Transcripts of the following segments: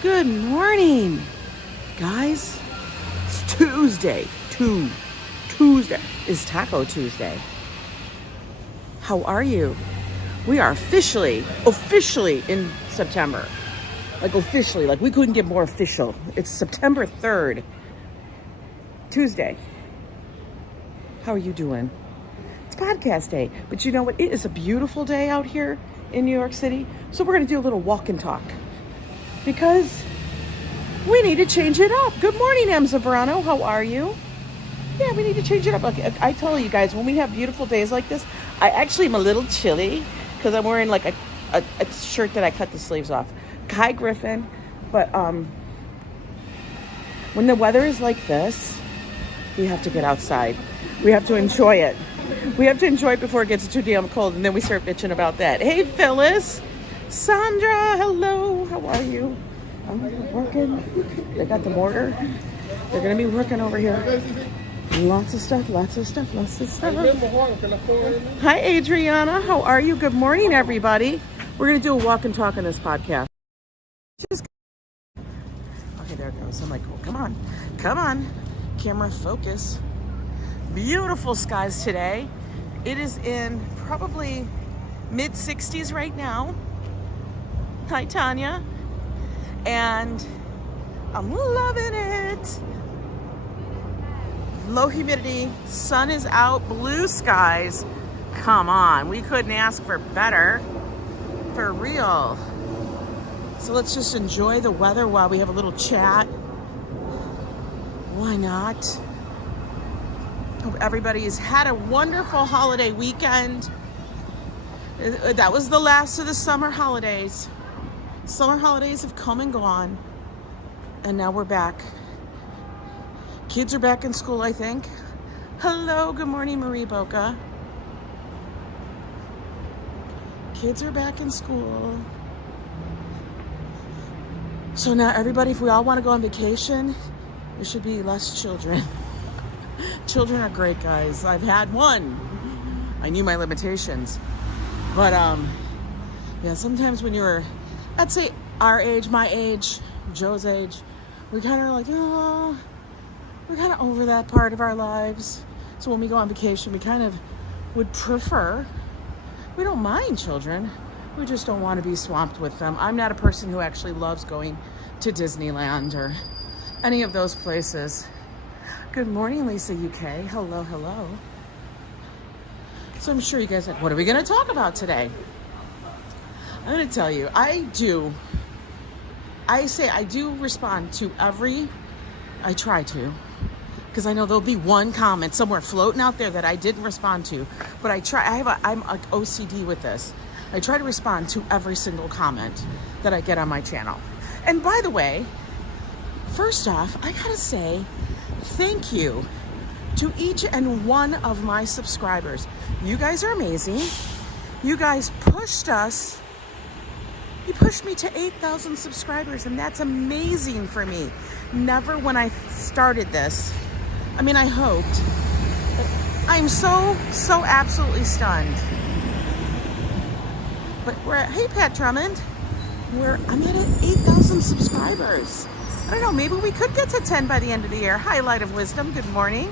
Good morning, guys. It's Tuesday. Tuesday is Taco Tuesday. How are you? We are officially in September. Like officially, like we couldn't get more official. It's September 3rd, Tuesday. How are you doing? It's podcast day, but you know what? It is a beautiful day out here in New York City. So we're gonna do a little walk and talk because we need to change it up. Good morning, Zambrano. How are you? Yeah, we need to change it up. Okay, I tell you guys, when we have beautiful days like this, I actually am a little chilly because I'm wearing like a shirt that I cut the sleeves off. Hi, Griffin. But when the weather is like this, we have to get outside. We have to enjoy it. We have to enjoy it before it gets too damn cold, and then we start bitching about that. Hey, Phyllis. Sandra, hello. How are you? I'm working. They got the mortar. They're going to be working over here. Lots of stuff. Hi, Adriana. How are you? Good morning, everybody. We're going to do a walk and talk on this podcast. Okay, there it goes. I'm like, oh, come on. Camera focus. Beautiful skies today. It is in probably mid 60s right now. Hi, Tanya. And I'm loving it. Low humidity, sun is out, blue skies. Come on, we couldn't ask for better. For real. So let's just enjoy the weather while we have a little chat. Why not? Hope everybody's had a wonderful holiday weekend. That was the last of the summer holidays. Summer holidays have come and gone, and now we're back. Kids are back in school, I think. Hello, good morning, Marie Boca. Kids are back in school. So now everybody, if we all want to go on vacation, there should be less children. Children are great, guys. I've had one. I knew my limitations. But, yeah, sometimes when you're, let's say our age, my age, Joe's age, we kind of like, oh, we're kind of over that part of our lives. So when we go on vacation, we kind of would prefer, we don't mind children. We just don't want to be swamped with them. I'm not a person who actually loves going to Disneyland or any of those places. Good morning, Lisa UK. Hello. So I'm sure you guys are like, what are we going to talk about today? I'm going to tell you, I do respond to I try to, because I know there'll be one comment somewhere floating out there that I didn't respond to, but I'm like OCD with this. I try to respond to every single comment that I get on my channel. And by the way, first off, I gotta say thank you to each and one of my subscribers. You guys are amazing. You guys pushed us. You pushed me to 8,000 subscribers, and that's amazing for me. Never when I started this. I mean, I hoped. I'm so absolutely stunned. But hey, Pat Drummond, I'm at 8,000 subscribers. I don't know, maybe we could get to 10 by the end of the year. Hi, Light of Wisdom, good morning.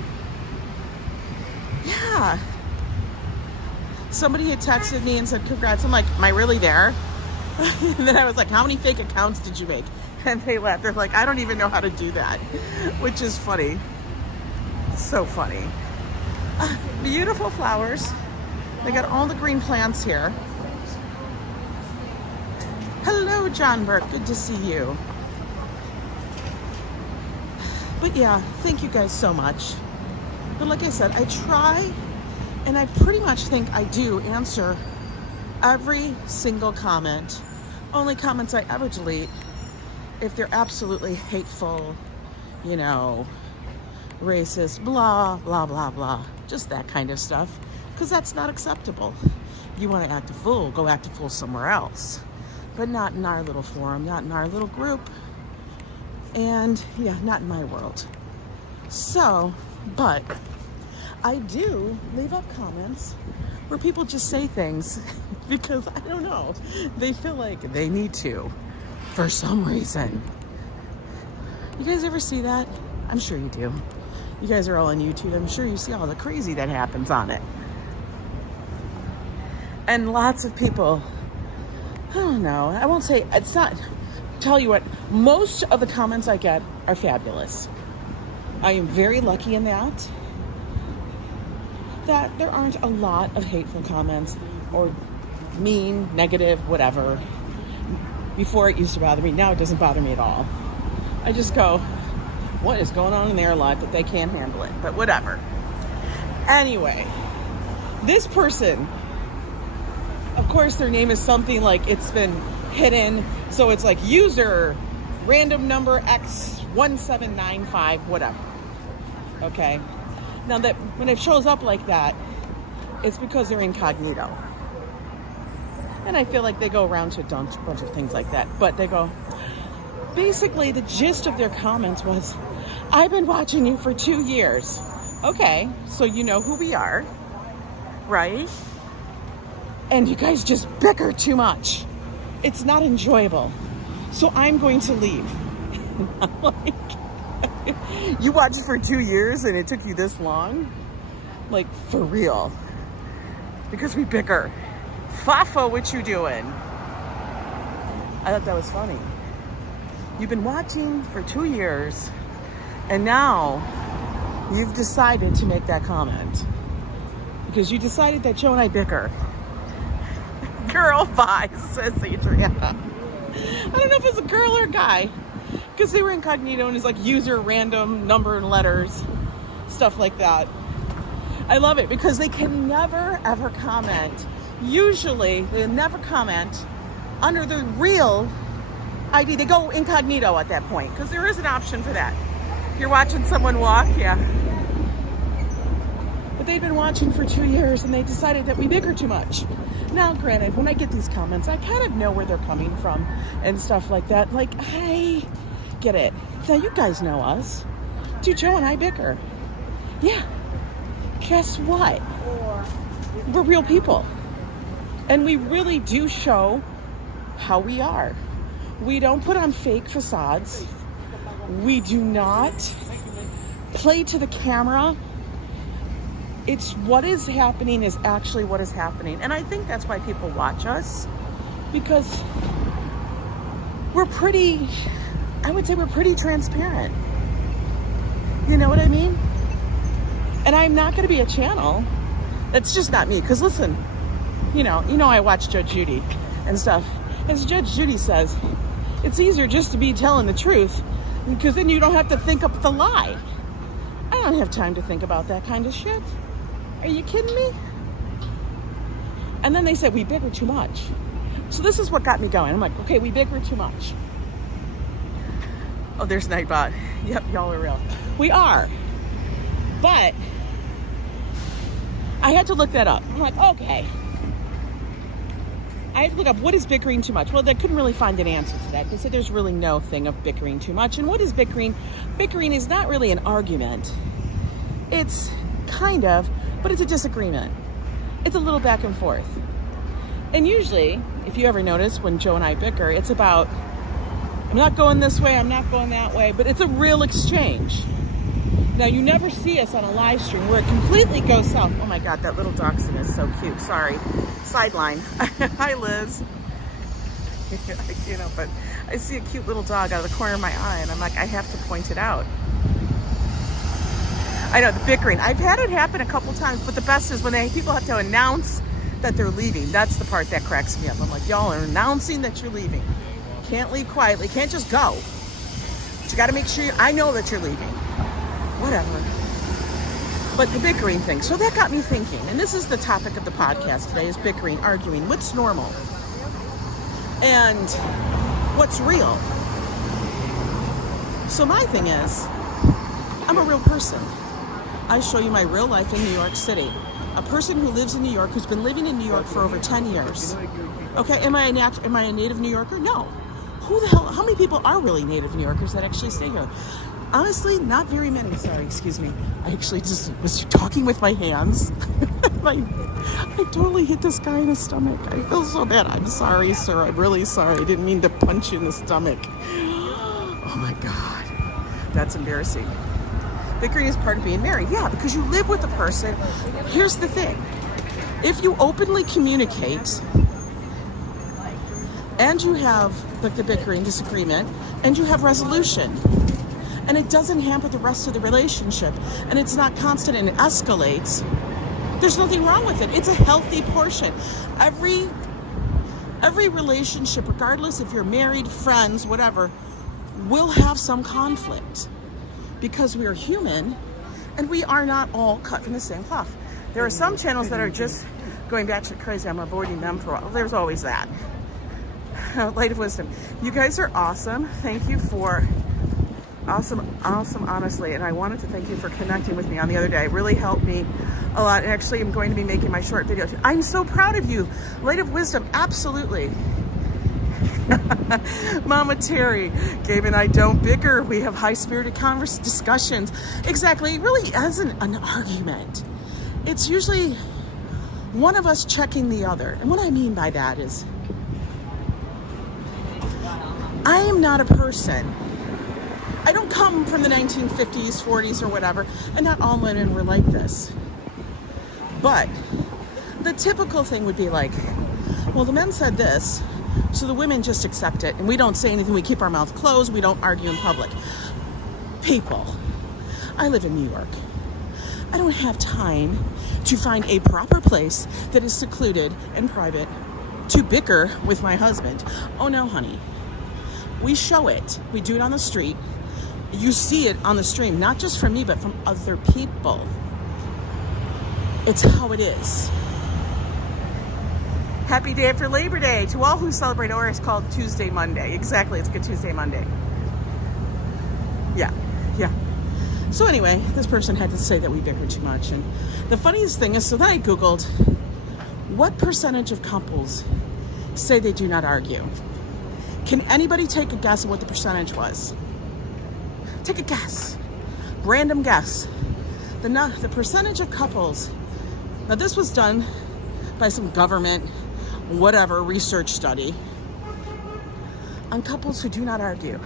Yeah. Somebody had texted me and said, congrats. I'm like, am I really there? And then I was like, how many fake accounts did you make? And they laughed. They're like, I don't even know how to do that, which is funny. So funny. Beautiful flowers. They got all the green plants here. Hello, John Burke. Good to see you. But yeah, thank you guys so much. But like I said, I try, and I pretty much think I do answer every single comment. Only comments I ever delete if they're absolutely hateful, you know, racist, blah, blah, blah, blah. Just that kind of stuff, because that's not acceptable. You want to act a fool, go act a fool somewhere else. But not in our little forum, not in our little group. And yeah, not in my world. So, but I do leave up comments where people just say things because I don't know, they feel like they need to. for some reason. You guys ever see that? I'm sure you do. You guys are all on YouTube. I'm sure you see all the crazy that happens on it. And lots of people, I don't know, I won't say, it's not, tell you what, most of the comments I get are fabulous. I am very lucky in that there aren't a lot of hateful comments or mean, negative, whatever. Before it used to bother me, now it doesn't bother me at all. I just go, what is going on in their life that they can't handle it? But whatever. Anyway, this person, of course their name is something like it's been hidden. So it's like user random number X1795, whatever. Okay. Now that when it shows up like that, it's because they're incognito. And I feel like they go around to a bunch of things like that. But they go, basically the gist of their comments was, I've been watching you for 2 years. Okay, so you know who we are, right? And you guys just bicker too much. It's not enjoyable. So I'm going to leave. I'm like, you watched for 2 years and it took you this long? Like, for real. Because we bicker. Fafo, what you doing? I thought that was funny. You've been watching for 2 years and now you've decided to make that comment. Because you decided that Joe and I bicker. Girl, bye, says Adriana. I don't know if it's a girl or a guy. Because they were incognito and it's like user random number and letters, stuff like that. I love it because they can never ever comment. Usually they never comment under the real ID. They go incognito at that point because there is an option for that. You're watching someone walk, yeah. But they've been watching for 2 years and they decided that we bicker too much. Now, granted, when I get these comments, I kind of know where they're coming from and stuff like that. Like, hey, get it. Now, you guys know us. Dude, Joe and I bicker. Yeah. Guess what? We're real people. And we really do show how we are. We don't put on fake facades. We do not play to the camera. It's what is happening is actually what is happening. And I think that's why people watch us. Because we're pretty, I would say we're pretty transparent. You know what I mean? And I'm not going to be a channel. That's just not me. Because listen, you know I watch Judge Judy and stuff. As Judge Judy says, it's easier just to be telling the truth because then you don't have to think up the lie. I don't have time to think about that kind of shit. Are you kidding me? And then they said, we bicker too much. So this is what got me going. I'm like, okay, we bicker too much. Oh, there's Nightbot. Yep, y'all are real. We are. But I had to look that up. I'm like, okay. I had to look up what is bickering too much. Well, I couldn't really find an answer to that. They said there's really no thing of bickering too much. And what is bickering? Bickering is not really an argument. It's kind of, but it's a disagreement. It's a little back and forth. And usually, if you ever notice when Joe and I bicker, it's about, I'm not going this way, I'm not going that way, but it's a real exchange. Now, you never see us on a live stream where it completely goes south. Oh my God, that little dachshund is so cute. Sorry. Sideline. Hi, Liz. I can't help it. I see a cute little dog out of the corner of my eye, and I'm like, I have to point it out. I know, the bickering. I've had it happen a couple times, but the best is when people have to announce that they're leaving. That's the part that cracks me up. I'm like, y'all are announcing that you're leaving. Can't leave quietly. Can't just go. But you got to make sure I know that you're leaving. Whatever. But the bickering thing. So that got me thinking. And this is the topic of the podcast today is bickering, arguing. What's normal? And what's real? So my thing is, I'm a real person. I show you my real life in New York City. A person who lives in New York, who's been living in New York for over 10 years. Okay, am I a native New Yorker? No. Who the hell, how many people are really native New Yorkers that actually stay here? Honestly, not very many. Sorry, excuse me. I actually just was talking with my hands. I totally hit this guy in the stomach. I feel so bad. I'm sorry, sir. I'm really sorry. I didn't mean to punch you in the stomach. Oh my God. That's embarrassing. Bickering is part of being married. Yeah, because you live with the person. Here's the thing. If you openly communicate and you have like the bickering, disagreement, and you have resolution, and it doesn't hamper the rest of the relationship, and it's not constant and it escalates, there's nothing wrong with it. It's a healthy portion. Every relationship, regardless if you're married, friends, whatever, will have some conflict because we are human and we are not all cut from the same cloth. There are some channels that are just going back to crazy. I'm avoiding them for a while. There's always that. Light of Wisdom. You guys are awesome. Thank you for awesome, honestly. And I wanted to thank you for connecting with me on the other day. It really helped me a lot. And actually, I'm going to be making my short video too. I'm so proud of you. Light of Wisdom, absolutely. Mama Terry, Gabe and I don't bicker. We have high-spirited discussions. Exactly. It really isn't an argument. It's usually one of us checking the other. And what I mean by that is, I am not a person. I don't come from the 1950s, 40s, or whatever, and not all women were like this. But the typical thing would be like, well, the men said this, so the women just accept it, and we don't say anything. We keep our mouth closed. We don't argue in public. People, I live in New York. I don't have time to find a proper place that is secluded and private to bicker with my husband. Oh no, honey. We show it. We do it on the street. You see it on the stream, not just from me, but from other people. It's how it is. Happy day after Labor Day to all who celebrate, or it's called Tuesday Monday. Exactly, it's a good Tuesday Monday. Yeah. So anyway, this person had to say that we bicker too much. And the funniest thing is, so then I Googled, what percentage of couples say they do not argue? Can anybody take a guess of what the percentage was? Take a guess. Random guess. The percentage of couples. Now this was done by some government, whatever, research study on couples who do not argue.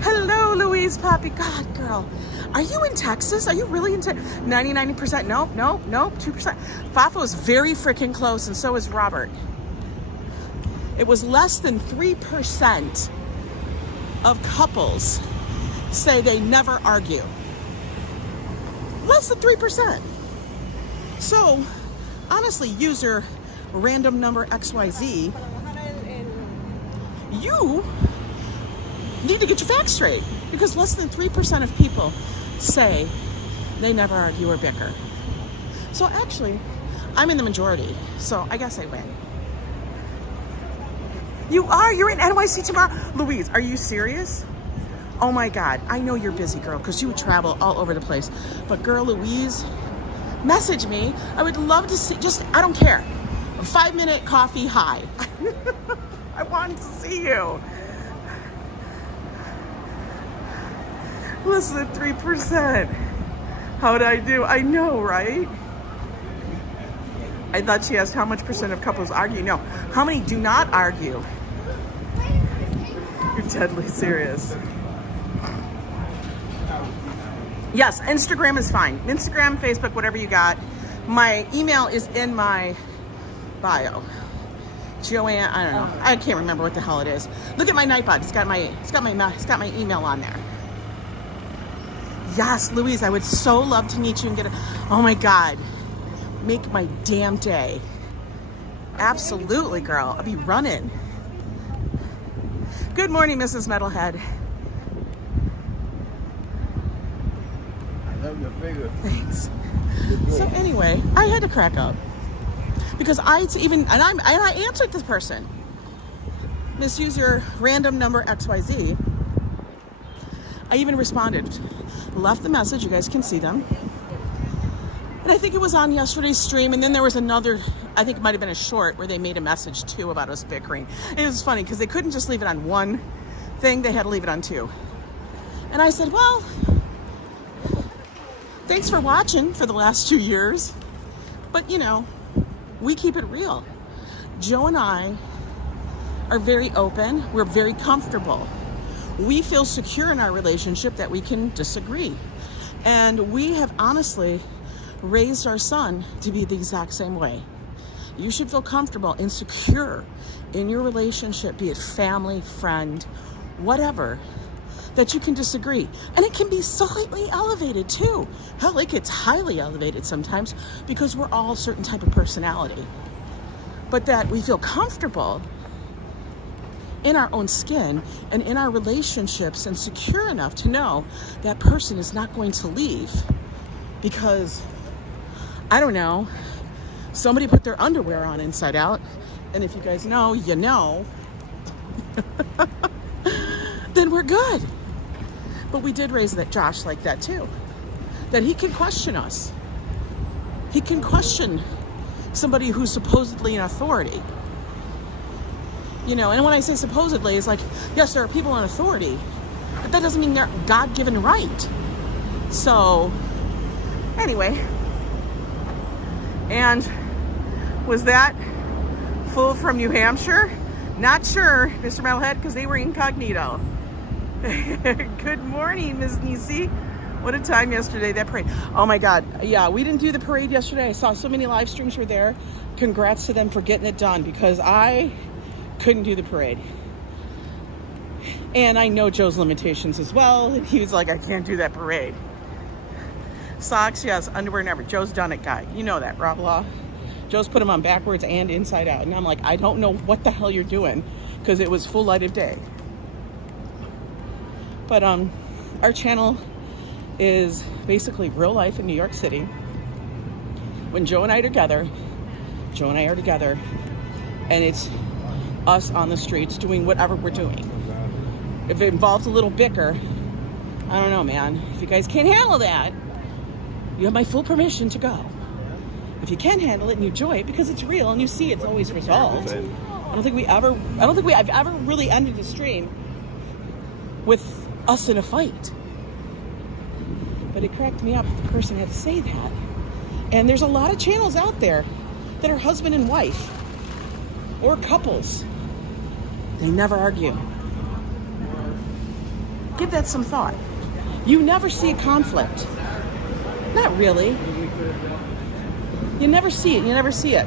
Hello, Louise Poppy. God, girl. Are you in Texas? Are you really in Texas? 99%? Nope. 2%. Fafo is very freaking close, and so is Robert. It was less than 3% of couples say they never argue. Less than 3%. So, honestly, user random number XYZ, you need to get your facts straight, because less than 3% of people say they never argue or bicker. So actually, I'm in the majority, so I guess I win. You are? You're in NYC tomorrow? Louise, are you serious? Oh my God, I know you're busy, girl, because you travel all over the place. But girl, Louise, message me. I would love to see, I don't care. A 5-minute coffee hi. I want to see you. Less than 3%. How'd I do? I know, right? I thought she asked how much percent of couples argue. No, how many do not argue? You're deadly serious. Yes, Instagram is fine. Instagram, Facebook, whatever you got. My email is in my bio. Joanne, I don't know. I can't remember what the hell it is. Look at my Nightbot. It's got my email on there. Yes, Louise, I would so love to meet you and get oh my God, make my damn day. Absolutely, girl. I'll be running. Good morning, Mrs. Metalhead. I love your figure. Thanks. So anyway, I had to crack up because I answered this person. Miss User random number XYZ. I even responded, left the message. You guys can see them. And I think it was on yesterday's stream. And then there was another, I think it might've been a short where they made a message too about us bickering. It was funny because they couldn't just leave it on one thing, they had to leave it on 2. And I said, well, thanks for watching for the last 2 years. But, you know, we keep it real. Joe and I are very open. We're very comfortable. We feel secure in our relationship that we can disagree. And we have honestly raised our son to be the exact same way. You should feel comfortable and secure in your relationship, be it family, friend, whatever, that you can disagree. And it can be slightly elevated too. Hell, it gets highly elevated sometimes because we're all a certain type of personality. But that we feel comfortable in our own skin and in our relationships and secure enough to know that person is not going to leave because, I don't know, somebody put their underwear on inside out. And if you guys know, you know, then we're good. But we did raise that Josh like that too, that he can question us. He can question somebody who's supposedly in authority. You know, and when I say supposedly, it's like, yes, there are people in authority, but that doesn't mean they're God-given right. So, anyway. And was that full from New Hampshire? Not sure, Mr. Metalhead, because they were incognito. Good morning, Ms. Nisi. What a time yesterday, that parade. Oh my God, yeah, we didn't do the parade yesterday. I saw so many live streams were there. Congrats to them for getting it done because I couldn't do the parade. And I know Joe's limitations as well. He was like, I can't do that parade. Socks, yes, underwear, never. Joe's done it, guy. You know that, Rob Law. Joe's put them on backwards and inside out. And I'm like, I don't know what the hell you're doing because it was full light of day. But our channel is basically real life in New York City. When Joe and I are together, and it's us on the streets doing whatever we're doing. If it involves a little bicker, I don't know, man. If you guys can't handle that, you have my full permission to go. If you can handle it and you enjoy it because it's real and you see it's always resolved. I don't think I've ever really ended the stream with us in a fight. But it cracked me up that the person had to say that. And there's a lot of channels out there that are husband and wife or couples. They never argue. Give that some thought. You never see a conflict. Not really. You never see it. You never see it.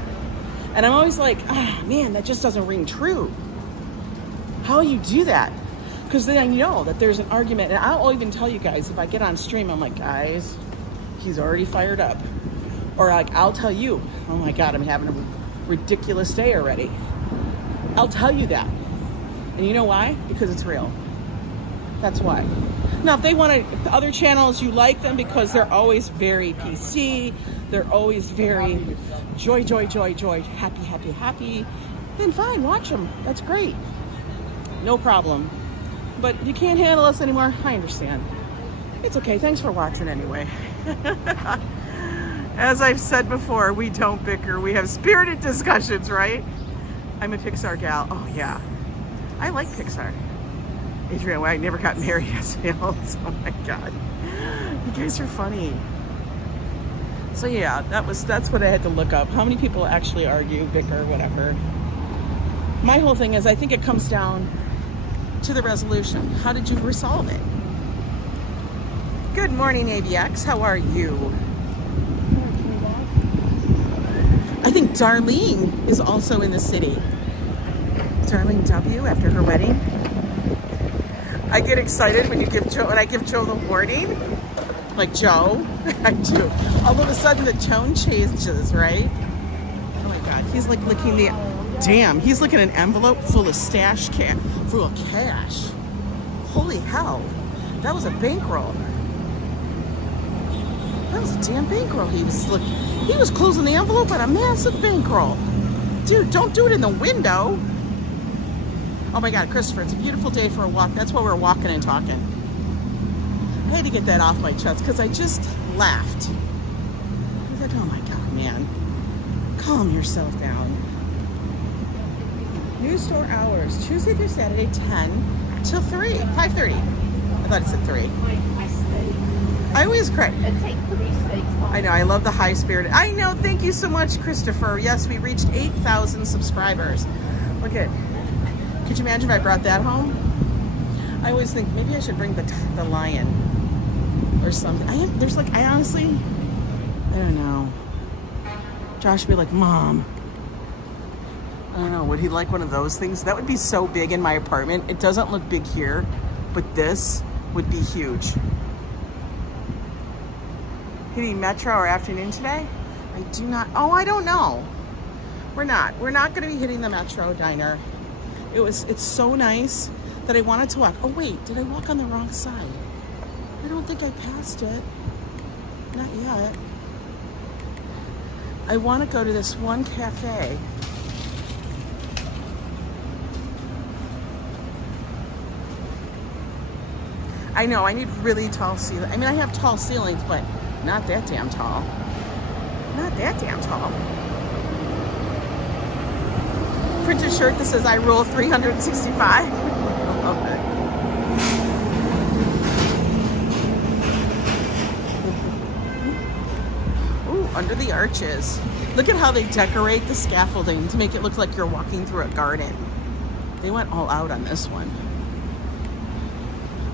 And I'm always like, ah, man, that just doesn't ring true. How you do that? Because then I know that there's an argument. And I'll even tell you guys, if I get on stream, I'm like, guys, he's already fired up. Or like, I'll tell you, oh my God, I'm having a ridiculous day already. I'll tell you that. And you know why? Because it's real. That's why. Now, if they want to, the other channels, you like them because they're always very PC. They're always very joy, happy. Then fine, watch them. That's great. No problem. But if you can't handle us anymore, I understand. It's okay. Thanks for watching anyway. As I've said before, we don't bicker. We have spirited discussions, right? I'm a Pixar gal. Oh, yeah. I like Pixar. Adrian, I never got married as males. Oh my God. You guys are funny. So yeah, that's what I had to look up. How many people actually argue, bicker, whatever. My whole thing is I think it comes down to the resolution. How did you resolve it? Good morning, ABX. How are you? I think Darlene is also in the city. Darlene W. after her wedding. I get excited when I give Joe the warning. Like, Joe, I do. All of a sudden the tone changes, right? Oh my God, he's like licking he's licking an envelope full of full of cash. Holy hell, that was a bankroll. That was a damn bankroll. He was closing the envelope on a massive bankroll. Dude, don't do it in the window. Oh my God, Christopher, it's a beautiful day for a walk. That's why we're walking and talking. I had to get that off my chest because I just laughed. I was like, oh my God, man. Calm yourself down. News store hours, Tuesday through Saturday, 10 till 3, 5:30. I thought it said 3. I always cry. I know, I love the high spirit. I know, thank you so much, Christopher. Yes, we reached 8,000 subscribers. Look at, could you imagine if I brought that home? I always think maybe I should bring the lion or something. I honestly, I don't know. Josh would be like, Mom. I don't know, would he like one of those things? That would be so big in my apartment. It doesn't look big here, but this would be huge. Hitting Metro or afternoon today? I do not, oh, I don't know. We're not gonna be hitting the Metro diner. It's so nice that I wanted to walk. Oh wait, did I walk on the wrong side? I don't think I passed it. Not yet. I want to go to this one cafe. I know, I need really tall ceilings. I mean, I have tall ceilings, but not that damn tall. Not that damn tall. Print a shirt that says I rule 365. I love it. Ooh, under the arches. Look at how they decorate the scaffolding to make it look like you're walking through a garden. They went all out on this one.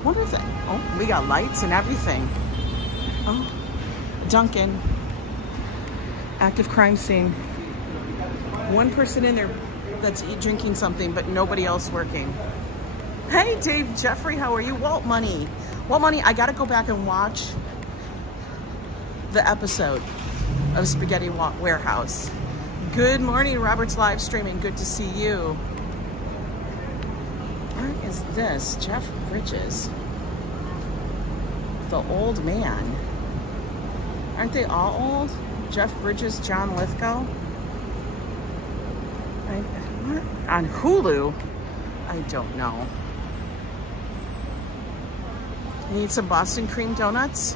What is it? Oh, we got lights and everything. Oh, Duncan. Active crime scene. One person in there that's drinking something, but nobody else working. Hey, Dave Jeffrey, how are you? Walt Money, I gotta go back and watch the episode of Spaghetti Warehouse. Good morning, Robert's live streaming. Good to see you. What is this? Jeff Bridges. The old man. Aren't they all old? Jeff Bridges, John Lithgow. On Hulu? I don't know. Need some Boston cream donuts?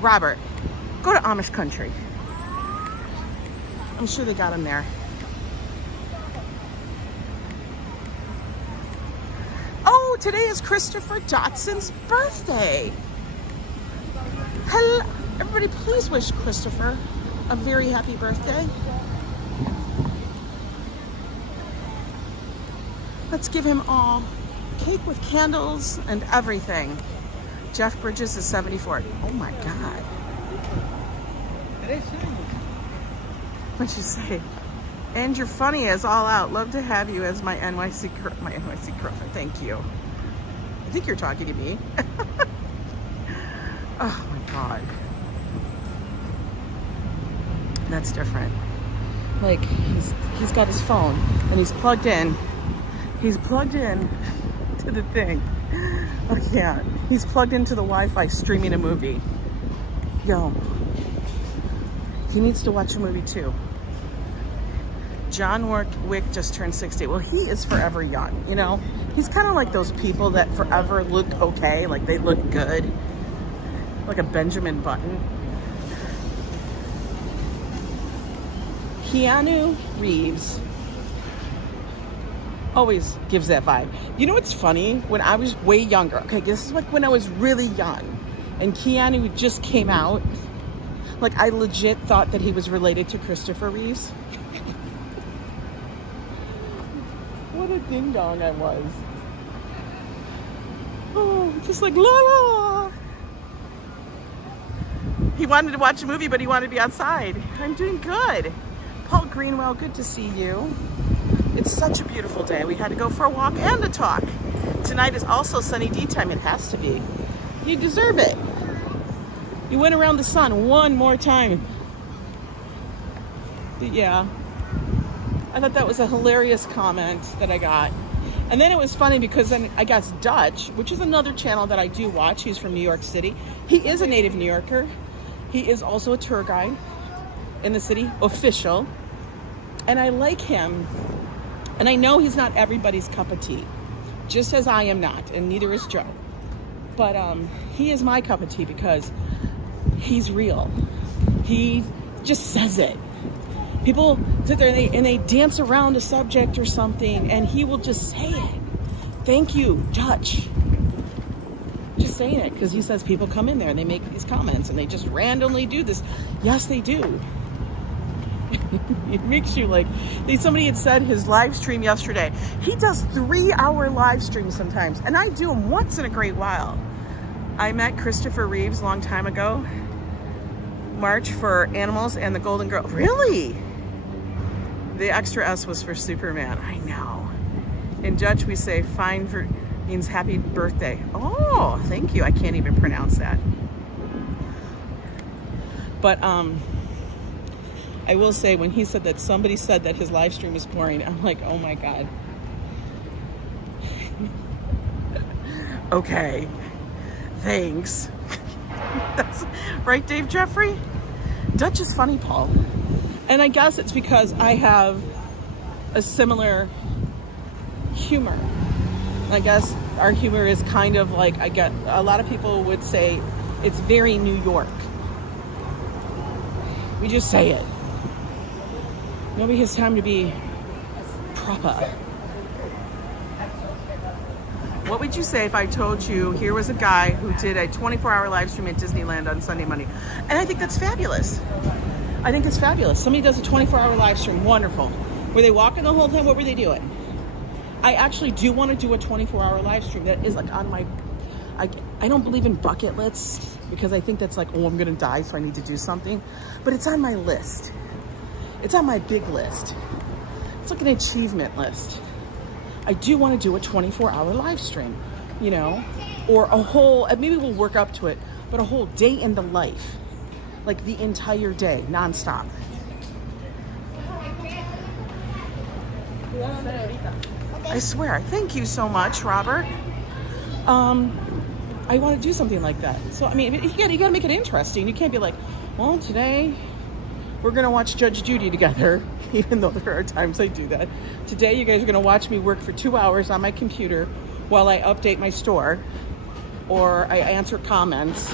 Robert, go to Amish country. I'm sure they got them there. Oh, today is Christopher Dotson's birthday. Hello, everybody, please wish Christopher a very happy birthday. Let's give him all cake with candles and everything. Jeff Bridges is 74. Oh my God. What'd you say? And you're funny as all out. Love to have you as my NYC girlfriend. Thank you. I think you're talking to me. Oh my God. That's different. Like he's got his phone and he's plugged in. He's plugged in to the thing. Oh yeah. He's plugged into the Wi-Fi streaming a movie. Yo. He needs to watch a movie too. John Wick just turned 60. Well, he is forever young, you know? He's kind of like those people that forever look okay, like they look good. Like a Benjamin Button. Keanu Reeves always gives that vibe. You know what's funny? When I was way younger, okay, this is like when I was really young and Keanu just came out, like I legit thought that he was related to Christopher Reeves. What a ding dong I was. Oh, just like la la. He wanted to watch a movie, but he wanted to be outside. I'm doing good. Paul Greenwell, good to see you. It's such a beautiful day. We had to go for a walk and a talk. Tonight is also sunny D time. It has to be. You deserve it. You went around the sun one more time. But yeah. I thought that was a hilarious comment that I got. And then it was funny because then I guess Dutch, which is another channel that I do watch. He's from New York City. He is a native New Yorker. He is also a tour guide in the city, official. And I like him. And I know he's not everybody's cup of tea, just as I am not, and neither is Joe. But he is my cup of tea because he's real. He just says it. People sit there and they dance around a subject or something, and he will just say it. Thank you, Dutch. Just saying it because he says people come in there and they make these comments and they just randomly do this. Yes, they do. It makes you like, somebody had said his live stream yesterday, he does 3-hour live streams sometimes, and I do them once in a great while. I met Christopher Reeves a long time ago, March for Animals and the Golden Girl. Really? The extra S was for Superman. I know. In Dutch we say fine for means happy birthday. Oh, thank you. I can't even pronounce that. But I will say, when he said that somebody said that his live stream is boring, I'm like, oh my God. Okay, thanks. That's right, Dave Jeffrey? Dutch is funny, Paul. And I guess it's because I have a similar humor. I guess our humor is kind of like, I get, a lot of people would say it's very New York. We just say it. Nobody has time to be proper. What would you say if I told you here was a guy who did a 24-hour live stream at Disneyland on Sunday morning? And I think that's fabulous. I think it's fabulous. Somebody does a 24-hour live stream, wonderful. Were they walking the whole time? What were they doing? I actually do want to do a 24-hour live stream that is like on my, I don't believe in bucket lists because I think that's like, oh, I'm going to die, so I need to do something. But it's on my list. It's on my big list. It's like an achievement list. I do want to do a 24-hour live stream, you know, or a whole, maybe we'll work up to it, but a whole day in the life, like the entire day, nonstop. I swear. Thank you so much, Robert. I want to do something like that. So, I mean, you got to make it interesting. You can't be like, well, today we're going to watch Judge Judy together, even though there are times I do that. Today, you guys are going to watch me work for 2 hours on my computer while I update my store or I answer comments.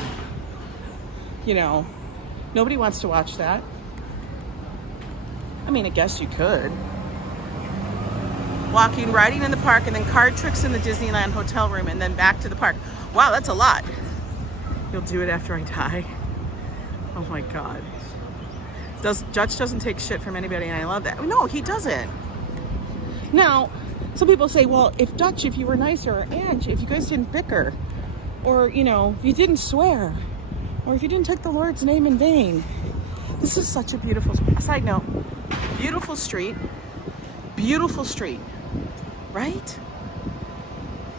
You know, nobody wants to watch that. I mean, I guess you could. Walking, riding in the park, and then card tricks in the Disneyland hotel room, and then back to the park. Wow, that's a lot. You'll do it after I die. Oh my God. Judge doesn't take shit from anybody, and I love that. No, he doesn't. Now, some people say, well, if Dutch, if you were nicer, and if you guys didn't bicker, or, you know, if you didn't swear, or if you didn't take the Lord's name in vain. This is such a beautiful, side note, beautiful street, right?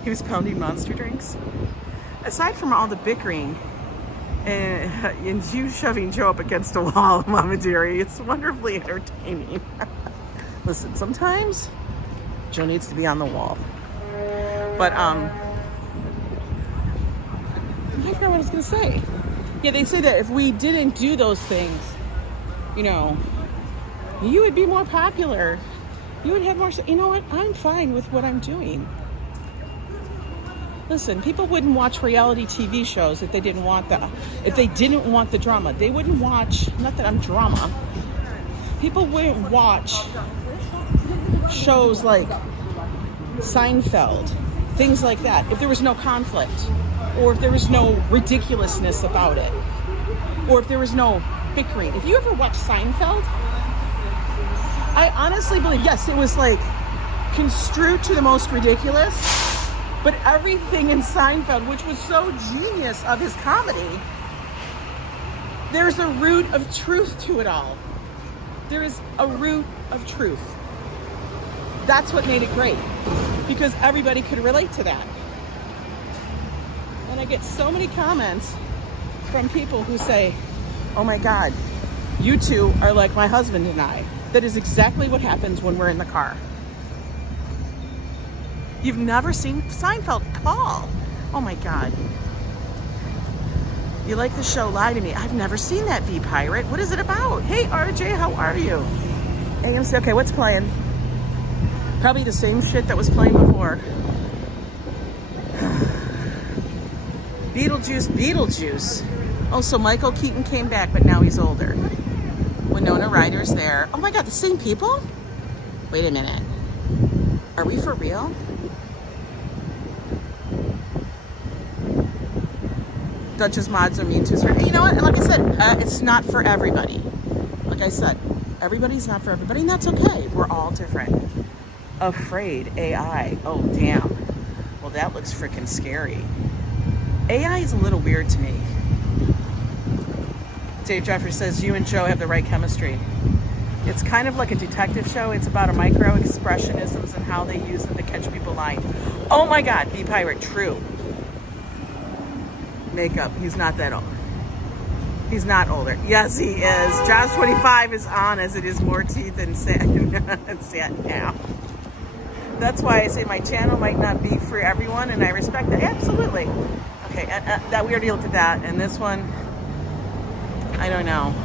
He was pounding monster drinks. Aside from all the bickering, and you shoving Joe up against a wall, Mama Dearie, it's wonderfully entertaining. Listen, sometimes Joe needs to be on the wall. But, I forgot what I was going to say. Yeah, they say that if we didn't do those things, you know, you would be more popular. You would have more, you know what? I'm fine with what I'm doing. Listen, people wouldn't watch reality TV shows if they didn't want the drama. They wouldn't watch, not that I'm drama. People wouldn't watch shows like Seinfeld, things like that, if there was no conflict, or if there was no ridiculousness about it, or if there was no bickering. If you ever watch Seinfeld, I honestly believe, yes, it was like construed to the most ridiculous, but everything in Seinfeld, which was so genius of his comedy, there's a root of truth to it all. There is a root of truth. That's what made it great, because everybody could relate to that. And I get so many comments from people who say, oh my God, you two are like my husband and I. That is exactly what happens when we're in the car. You've never seen Seinfeld, Paul? Oh my God. You like the show Lie to Me? I've never seen that, V-Pirate. What is it about? Hey, RJ, how are you? AMC, okay, what's playing? Probably the same shit that was playing before. Beetlejuice. Oh, so Michael Keaton came back, but now he's older. Winona Ryder's there. Oh my God, the same people? Wait a minute. Are we for real? Dutch's mods are mean to his friend. You know what? Like I said, it's not for everybody. Like I said, everybody's not for everybody, and that's okay. We're all different. Afraid AI. Oh, damn. Well, that looks freaking scary. AI is a little weird to me. Dave Jeffrey says, you and Joe have the right chemistry. It's kind of like a detective show. It's about a micro expressionisms and how they use them to catch people lying. Oh my God, B Pirate, true. Makeup, he's not that old. He's not older. Yes, he is. Josh 25 is on as it is more teeth and satin now. That's why I say my channel might not be for everyone, and I respect that. Absolutely. Okay, that we already looked at that, and this one, I don't know.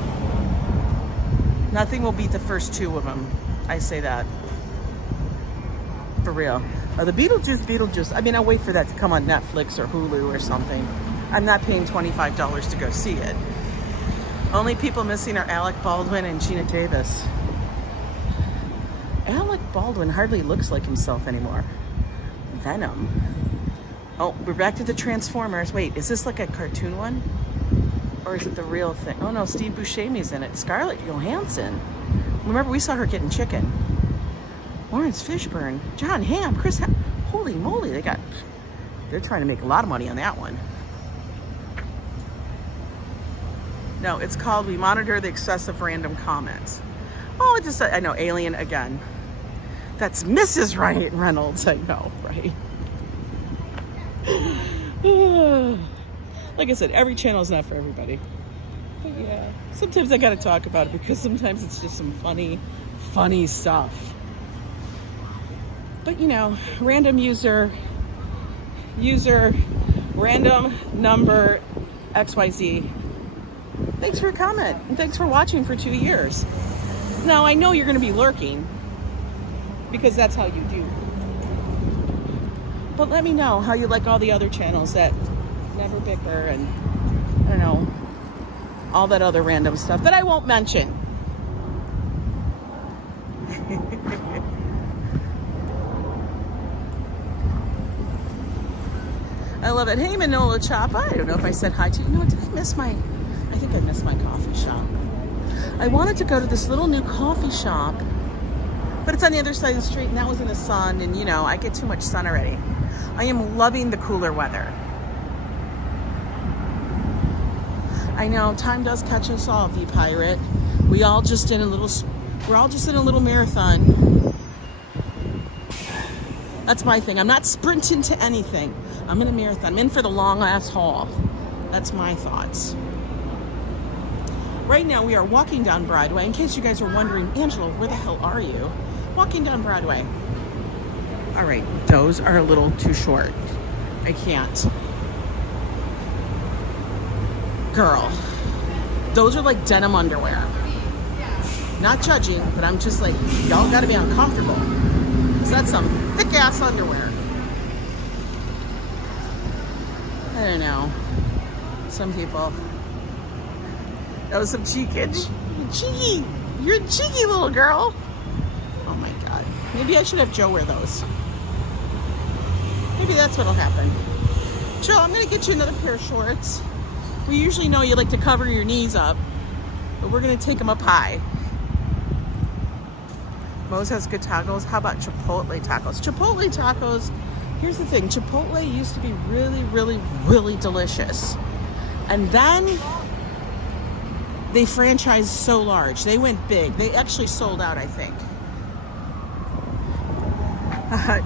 Nothing will beat the first two of them. I say that. For real. The Beetlejuice. I mean, I'll wait for that to come on Netflix or Hulu or something. I'm not paying $25 to go see it. Only people missing are Alec Baldwin and Gina Davis. Alec Baldwin hardly looks like himself anymore. Venom. Oh, we're back to the Transformers. Wait, is this like a cartoon one? Or is it the real thing? Oh no, Steve Buscemi's in it. Scarlett Johansson. Remember, we saw her getting chicken. Lawrence Fishburne. John Hamm. Chris Hamm. Holy moly, they're trying to make a lot of money on that one. No, it's called We Monitor the Excessive Random Comments. Oh, I know, Alien again. That's Mrs. Ryan Reynolds, I know, right? Like I said, every channel is not for everybody. But yeah, sometimes I gotta talk about it because sometimes it's just some funny stuff. But you know, random user, random number XYZ. Thanks for your comment, and thanks for watching for 2 years. Now, I know you're going to be lurking, because that's how you do. But let me know how you like all the other channels that never bicker and, I don't know, all that other random stuff that I won't mention. I love it. Hey, Manolo Chapa. I don't know if I said hi to you. No, I think I missed my coffee shop. I wanted to go to this little new coffee shop, but it's on the other side of the street, and that was in the sun, and you know, I get too much sun already. I am loving the cooler weather. I know, time does catch us all, V-Pirate. We're all just in a little marathon. That's my thing. I'm not sprinting to anything. I'm in a marathon. I'm in for the long ass haul. That's my thoughts. Right now we are walking down Broadway. In case you guys are wondering, Angela, where the hell are you? Walking down Broadway. All right, those are a little too short. I can't. Girl, those are like denim underwear. Not judging, but I'm just like, y'all gotta be uncomfortable. So that's some thick ass underwear. I don't know. Some people. That was some cheekage. Cheeky. You're a cheeky little girl. Oh my God. Maybe I should have Joe wear those. Maybe that's what'll happen. Joe, I'm gonna get you another pair of shorts. We usually know you like to cover your knees up, but we're gonna take them up high. Moe's has good tacos. How about Chipotle tacos? Chipotle tacos, here's the thing. Chipotle used to be really, really, really delicious. And then they franchised so large. They went big. They actually sold out, I think.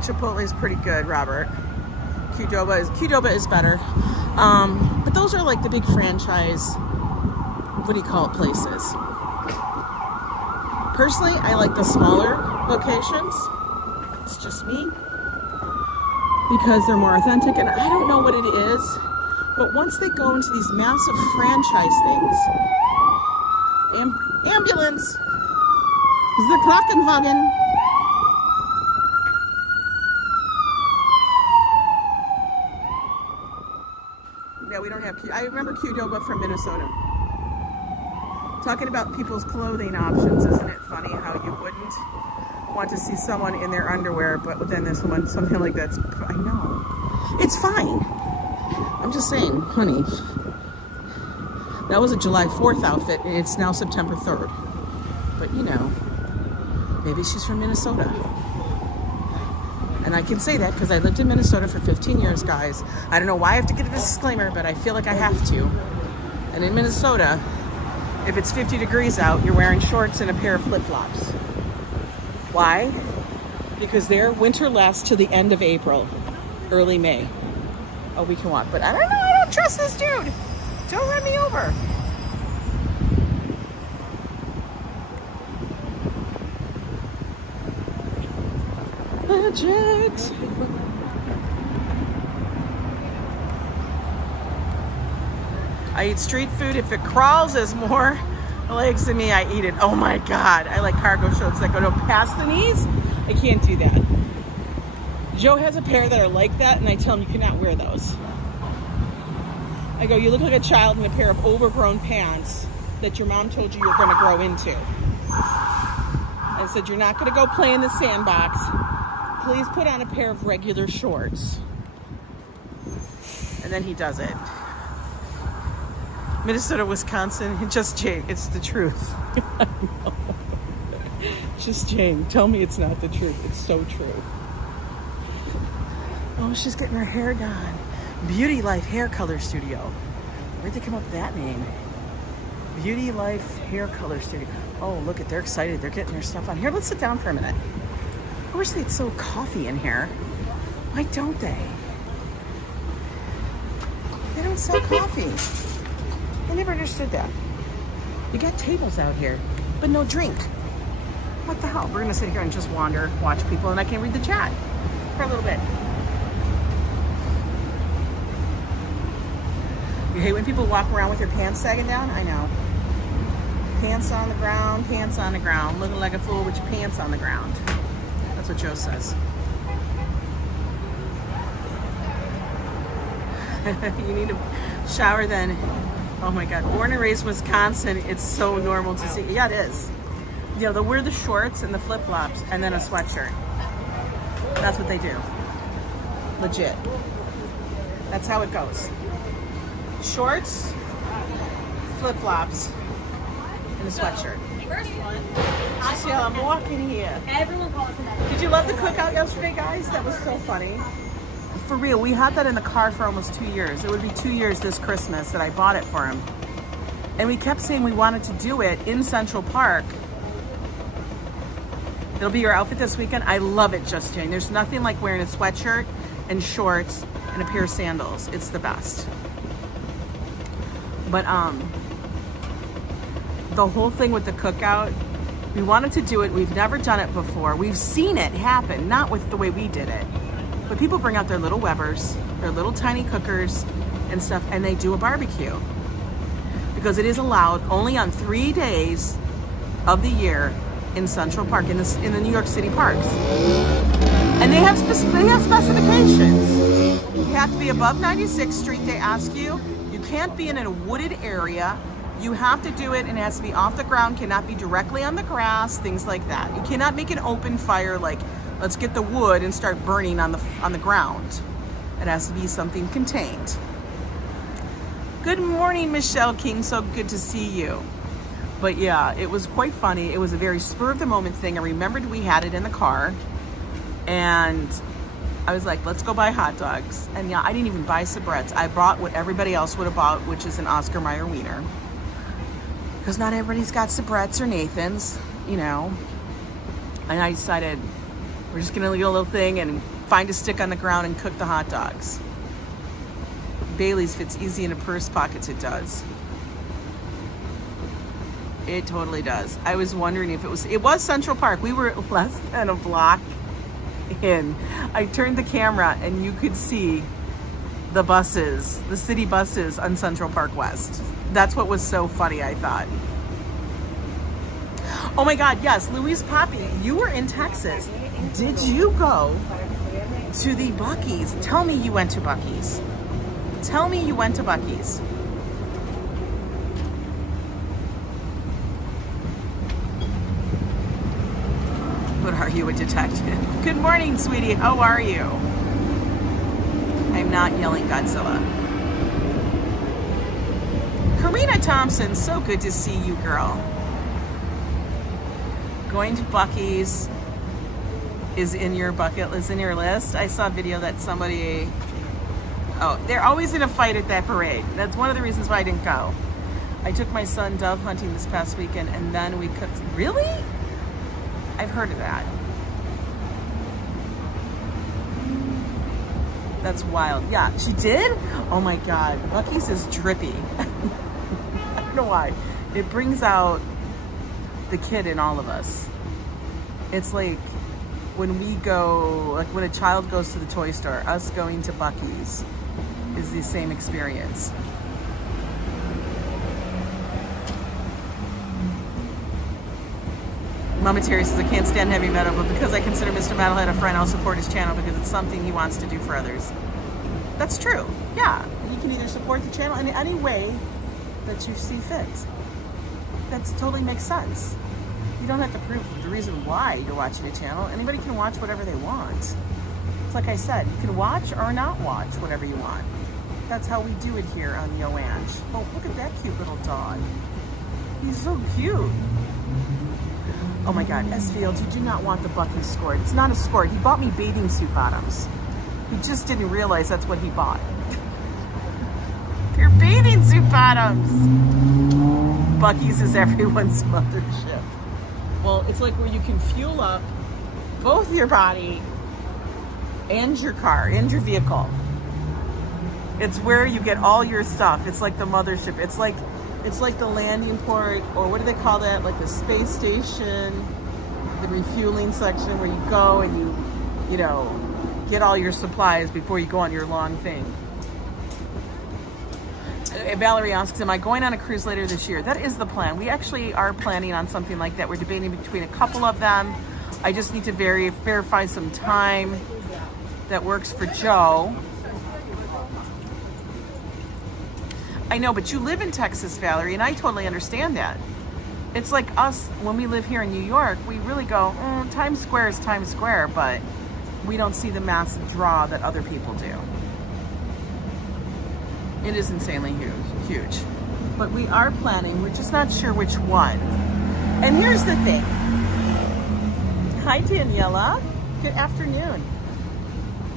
Chipotle is pretty good, Robert. Qdoba is better. But those are like the big franchise, what do you call it, places. Personally, I like the smaller locations. It's just me. Because they're more authentic, and I don't know what it is, but once they go into these massive franchise things, ambulance, the Krankenwagen. Yeah, we don't have I remember Qdoba from Minnesota. Talking about people's clothing options, isn't it funny how you wouldn't want to see someone in their underwear, but then there's something like that's, I know. It's fine. I'm just saying, honey, That was a July 4th outfit, and it's now September 3rd. But you know, maybe she's from Minnesota. And I can say that because I lived in Minnesota for 15 years, guys. I don't know why I have to get a disclaimer, but I feel like I have to. And in Minnesota, if it's 50 degrees out, you're wearing shorts and a pair of flip-flops. Why? Because their winter lasts to the end of April, early May. Oh, we can walk, but I don't know, I don't trust this dude. Don't run me over. Legit. I eat street food. If it crawls as more legs than me, I eat it. Oh my God. I like cargo shorts that go no past the knees. I can't do that. Joe has a pair that are like that, and I tell him you cannot wear those. I go, you look like a child in a pair of overgrown pants that your mom told you you're going to grow into. I said, you're not going to go play in the sandbox. Please put on a pair of regular shorts. And then he does it. Minnesota, Wisconsin, just Jane, it's the truth. Just Jane, tell me it's not the truth. It's so true. Oh, she's getting her hair done. Beauty Life Hair Color Studio. Where'd they come up with that name? Beauty Life Hair Color Studio. Oh, look at, they're excited. They're getting their stuff on. Here, let's sit down for a minute. I wish they'd sell coffee in here. Why don't they? They don't sell coffee. I never understood that. You got tables out here, but no drink. What the hell? We're gonna sit here and just wander, watch people, and I can read the chat for a little bit. You hate when people walk around with their pants sagging down? I know. Pants on the ground, looking like a fool with your pants on the ground. That's what Joe says. You need to shower then. Oh my God, born and raised Wisconsin, it's so normal to see. Yeah, it is. You know, they'll wear the shorts and the flip-flops and then a sweatshirt. That's what they do. Legit. That's how it goes. Shorts, flip-flops, and a sweatshirt. First one. See how I'm walking here. Everyone calls it that. Did you love the cookout yesterday, guys? That was so funny. For real, we had that in the car for almost 2 years. It would be 2 years this Christmas that I bought it for him. And we kept saying we wanted to do it in Central Park. It'll be your outfit this weekend. I love it, Just Jane. There's nothing like wearing a sweatshirt and shorts and a pair of sandals. It's the best. But the whole thing with the cookout, we wanted to do it. We've never done it before. We've seen it happen, not with the way we did it. But people bring out their little Webers, their little tiny cookers and stuff, and they do a barbecue. Because it is allowed only on 3 days of the year in Central Park, in the New York City parks. And they have specifications. You have to be above 96th Street, they ask you. You can't be in a wooded area. You have to do it, and it has to be off the ground, cannot be directly on the grass, things like that. You cannot make an open fire like, let's get the wood and start burning on the ground. It has to be something contained. Good morning, Michelle King. So good to see you. But yeah, it was quite funny. It was a very spur of the moment thing. I remembered we had it in the car, and I was like, let's go buy hot dogs. And yeah, I didn't even buy cigarettes. I bought what everybody else would have bought, which is an Oscar Mayer wiener. Because not everybody's got cigarettes or Nathan's, you know. And I decided we're just gonna do a little thing and find a stick on the ground and cook the hot dogs. Bailey's fits easy into purse pockets, it does. It totally does. I was wondering if it was Central Park. We were less than a block in. I turned the camera and you could see the buses, the city buses on Central Park West. That's what was so funny, I thought. Oh my God, yes, Louise Poppy, you were in Texas. Did you go to the Buc-ee's? Tell me you went to Buc-ee's. Tell me you went to Buc-ee's. What are you, a detective? Good morning, sweetie. How are you? I'm not yelling Godzilla. Karina Thompson, so good to see you, girl. Going to Buc-ee's is in your list. I saw a video that somebody, oh, they're always in a fight at that parade. That's one of the reasons why I didn't go. I took my son dove hunting this past weekend and then we cooked. Really? I've heard of that. That's wild. Yeah, she did? Oh my God, Buc-ee's is drippy. I don't know why. It brings out the kid in all of us. It's like when we go, like when a child goes to the toy store, us going to Buc-ee's is the same experience. Mama Terry says, I can't stand heavy metal, but because I consider Mr. Metalhead a friend, I'll support his channel because it's something he wants to do for others. That's true. Yeah. You can either support the channel in any way that you see fit. That totally makes sense. You don't have to prove the reason why you're watching a channel. Anybody can watch whatever they want. It's like I said, you can watch or not watch whatever you want. That's how we do it here on Yo Ang. Oh, look at that cute little dog. He's so cute. Oh my God, S-Field, you do not want the Buc-ee skirt. It's not a skirt. He bought me bathing suit bottoms. He just didn't realize that's what he bought. They're bathing suit bottoms. Buc-ee's is everyone's mothership. Well, it's like where you can fuel up both your body and your car and your vehicle. It's where you get all your stuff. It's like the mothership. It's like the landing port, or what do they call that? Like the space station, the refueling section where you go and you know, get all your supplies before you go on your long thing. Valerie asks, am I going on a cruise later this year? That is the plan. We actually are planning on something like that. We're debating between a couple of them. I just need to verify some time that works for Joe. I know, but you live in Texas, Valerie, and I totally understand that. It's like us, when we live here in New York, we really go, Times Square is Times Square, but we don't see the massive draw that other people do. It is insanely huge. But we are planning, we're just not sure which one. And here's the thing. Hi, Daniela. Good afternoon.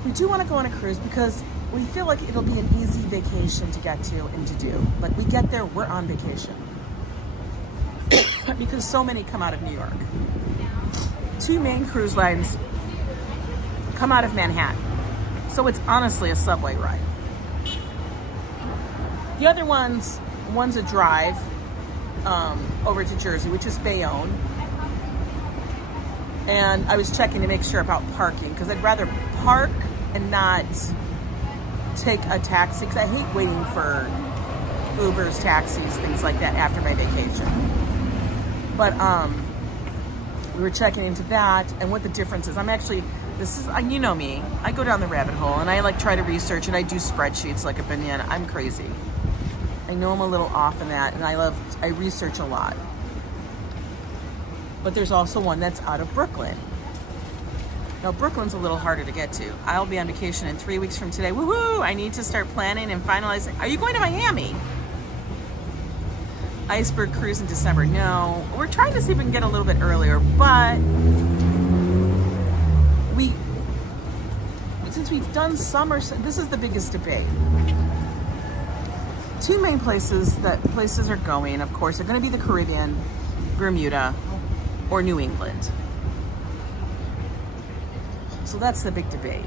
We do want to go on a cruise because we feel like it'll be an easy vacation to get to and to do. Like we get there, we're on vacation. Because so many come out of New York. 2 main cruise lines come out of Manhattan. So it's honestly a subway ride. The other one's a drive over to Jersey, which is Bayonne. And I was checking to make sure about parking because I'd rather park and not take a taxi because I hate waiting for Ubers, taxis, things like that after my vacation. But we were checking into that and what the difference is. You know me, I go down the rabbit hole and I like try to research and I do spreadsheets like a banana. I'm crazy. I know I'm a little off in that and I research a lot. But there's also one that's out of Brooklyn. Now, Brooklyn's a little harder to get to. I'll be on vacation in 3 weeks from today. Woohoo! I need to start planning and finalizing. Are you going to Miami? Iceberg cruise in December. No. We're trying to see if we can get a little bit earlier, but since we've done summer, this is the biggest debate. 2 main places that places are going, of course, are going to be the Caribbean, Bermuda, or New England. So that's the big debate.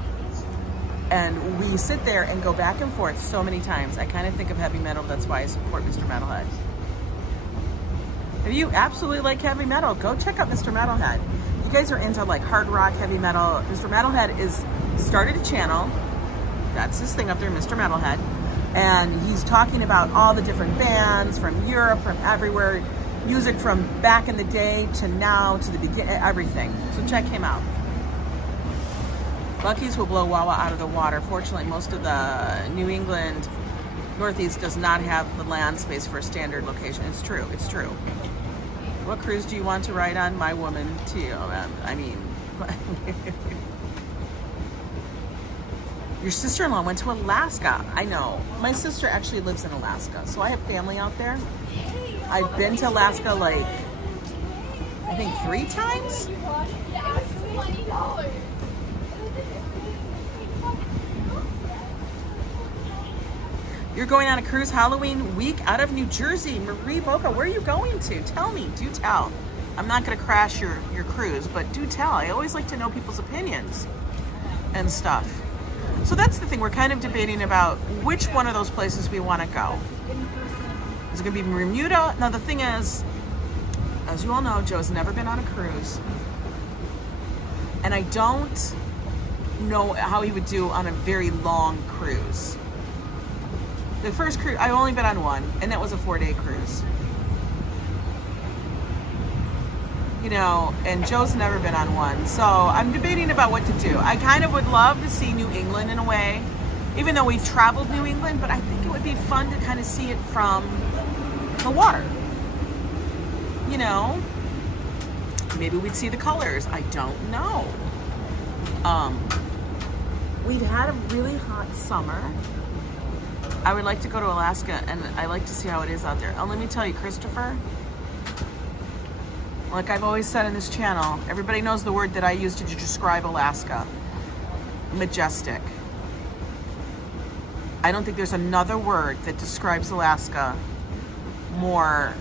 And we sit there and go back and forth so many times. I kind of think of heavy metal. That's why I support Mr. Metalhead. If you absolutely like heavy metal, go check out Mr. Metalhead. You guys are into like hard rock, heavy metal. Mr. Metalhead started a channel. That's his thing up there, Mr. Metalhead. And he's talking about all the different bands from Europe, from everywhere. Music from back in the day to now to the beginning, everything. So check him out. Buc-ee's will blow Wawa out of the water. Fortunately, most of the New England Northeast does not have the land space for a standard location. It's true. It's true. What cruise do you want to ride on? My woman, too. I mean, Your sister-in-law went to Alaska. I know. My sister actually lives in Alaska, so I have family out there. I've been to Alaska like, I think 3 times. You're going on a cruise Halloween week out of New Jersey. Marie Boca, where are you going to? Tell me, do tell. I'm not gonna crash your cruise, but do tell. I always like to know people's opinions and stuff. So that's the thing, we're kind of debating about which one of those places we wanna go. Is it gonna be Bermuda? Now the thing is, as you all know, Joe's never been on a cruise. And I don't know how he would do on a very long cruise. The first cruise, I've only been on one, and that was a 4-day cruise. You know, and Joe's never been on one, so I'm debating about what to do. I kind of would love to see New England in a way, even though we've traveled New England, but I think it would be fun to kind of see it from the water. You know, maybe we'd see the colors. I don't know. We've had a really hot summer. I would like to go to Alaska, and I like to see how it is out there. Oh, let me tell you, Christopher, like I've always said in this channel, everybody knows the word that I use to describe Alaska. Majestic. I don't think there's another word that describes Alaska more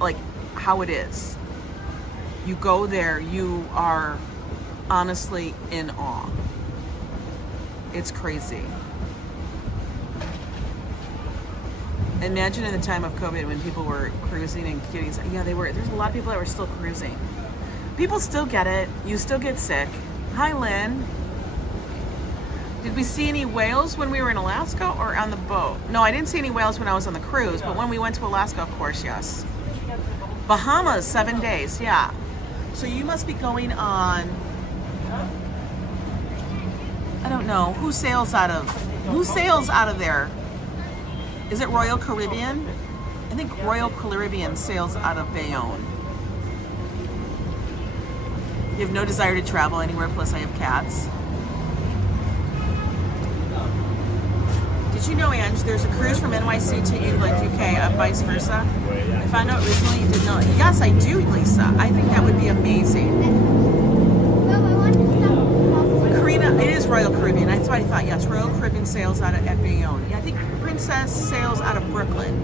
like how it is. You go there, you are honestly in awe. It's crazy. Imagine in the time of COVID when people were cruising and getting, yeah, they were, there's a lot of people that were still cruising. People still get it. You still get sick. Hi, Lynn. Did we see any whales when we were in Alaska or on the boat? No, I didn't see any whales when I was on the cruise, but when we went to Alaska, of course, yes. Bahamas, 7 days, yeah. So you must be going on, I don't know, who sails out of there? Is it Royal Caribbean? I think Royal Caribbean sails out of Bayonne. You have no desire to travel anywhere, plus I have cats. Did you know, Ange, there's a cruise from NYC to England, UK, and vice versa? I found out recently you did not. Yes, I do, Lisa. I think that would be amazing. Karina, it is Royal Caribbean. That's what I thought. Yes, Royal Caribbean sails out at Bayonne. Yeah, I think Princess sails out of Brooklyn.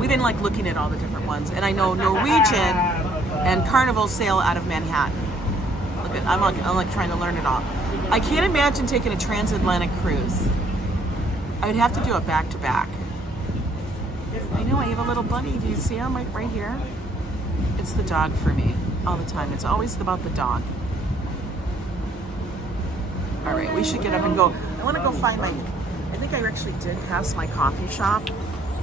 We've been like looking at all the different ones, and I know Norwegian and Carnival sail out of Manhattan. Look at, I'm like trying to learn it all. I can't imagine taking a transatlantic cruise. I would have to do it back to back. I know I have a little bunny. Do you see him right here? It's the dog for me all the time. It's always about the dog. All right, we should get up and go. I want to go find my, I think I actually did pass my coffee shop,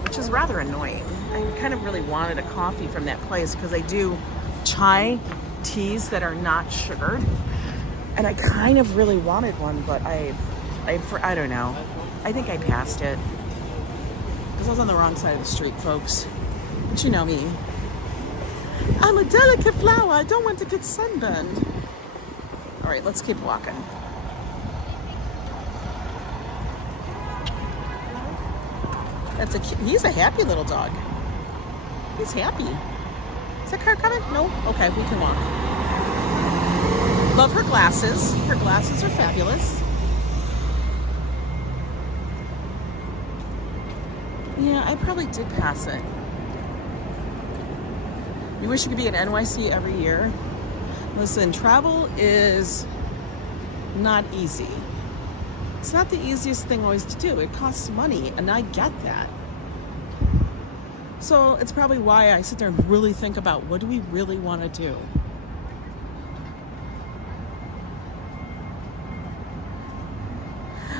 which is rather annoying. I kind of really wanted a coffee from that place because I do chai teas that are not sugared. And I kind of really wanted one, but I don't know. I think I passed it. Because I was on the wrong side of the street, folks. But you know me. I'm a delicate flower. I don't want to get sunburned. All right, let's keep walking. He's a happy little dog. He's happy. Is that car coming? No? Okay, we can walk. Love her glasses. Her glasses are fabulous. Yeah, I probably did pass it. You wish you could be in NYC every year. Listen, travel is not easy. It's not the easiest thing always to do. It costs money, and I get that. So it's probably why I sit there and really think about what do we really want to do.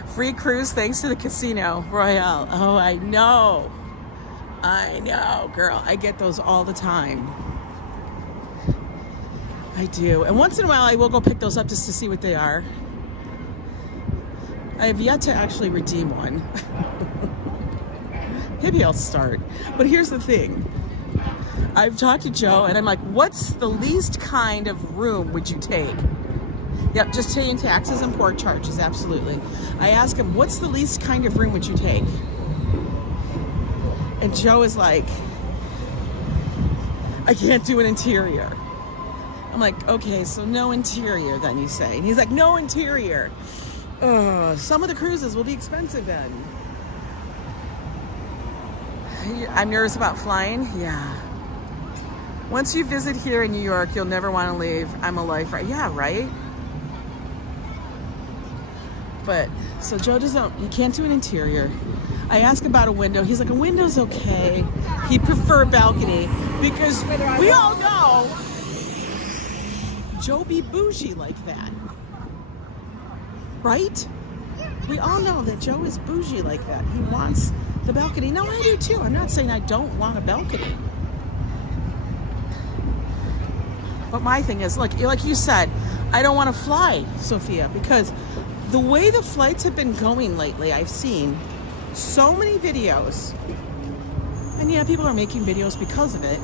Free cruise thanks to the Casino Royale. Oh, I know. I know, girl. I get those all the time. I do. And once in a while, I will go pick those up just to see what they are. I have yet to actually redeem one. Maybe I'll start. But here's the thing. I've talked to Joe and I'm like, what's the least kind of room would you take? Yep, just paying taxes and port charges, absolutely. I asked him, what's the least kind of room would you take? And Joe is like, I can't do an interior. I'm like, okay, so no interior then, you say. And he's like, no interior. Some of the cruises will be expensive then. I'm nervous about flying? Yeah. Once you visit here in New York, you'll never want to leave. I'm a lifer. Yeah, right? But, so Joe he can't do an interior. I asked about a window. He's like, a window's okay. He'd prefer a balcony because we all know Joe be bougie like that. Right? We all know that Joe is bougie like that. He wants the balcony. No, I do too. I'm not saying I don't want a balcony. But my thing is, like you said, I don't want to fly, Sophia, because the way the flights have been going lately, I've seen so many videos. And yeah, people are making videos because of it.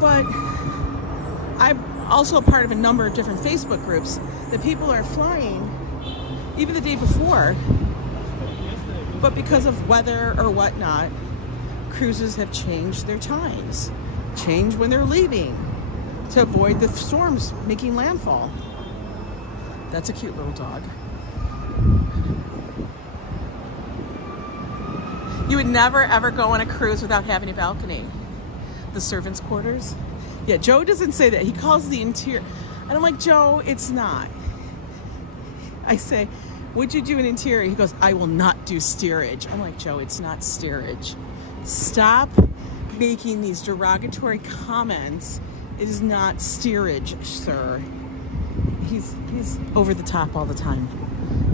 But I'm also a part of a number of different Facebook groups that people are flying even the day before. But because of weather or whatnot, cruises have changed their times, changed when they're leaving to avoid the storms making landfall. That's a cute little dog. You would never ever go on a cruise without having a balcony. The servants' quarters. Yeah, Joe doesn't say that. He calls the interior. And I'm like, Joe, it's not. I say, would you do an interior? He goes, I will not do steerage. I'm like, Joe, it's not steerage. Stop making these derogatory comments. It is not steerage, sir. He's over the top all the time.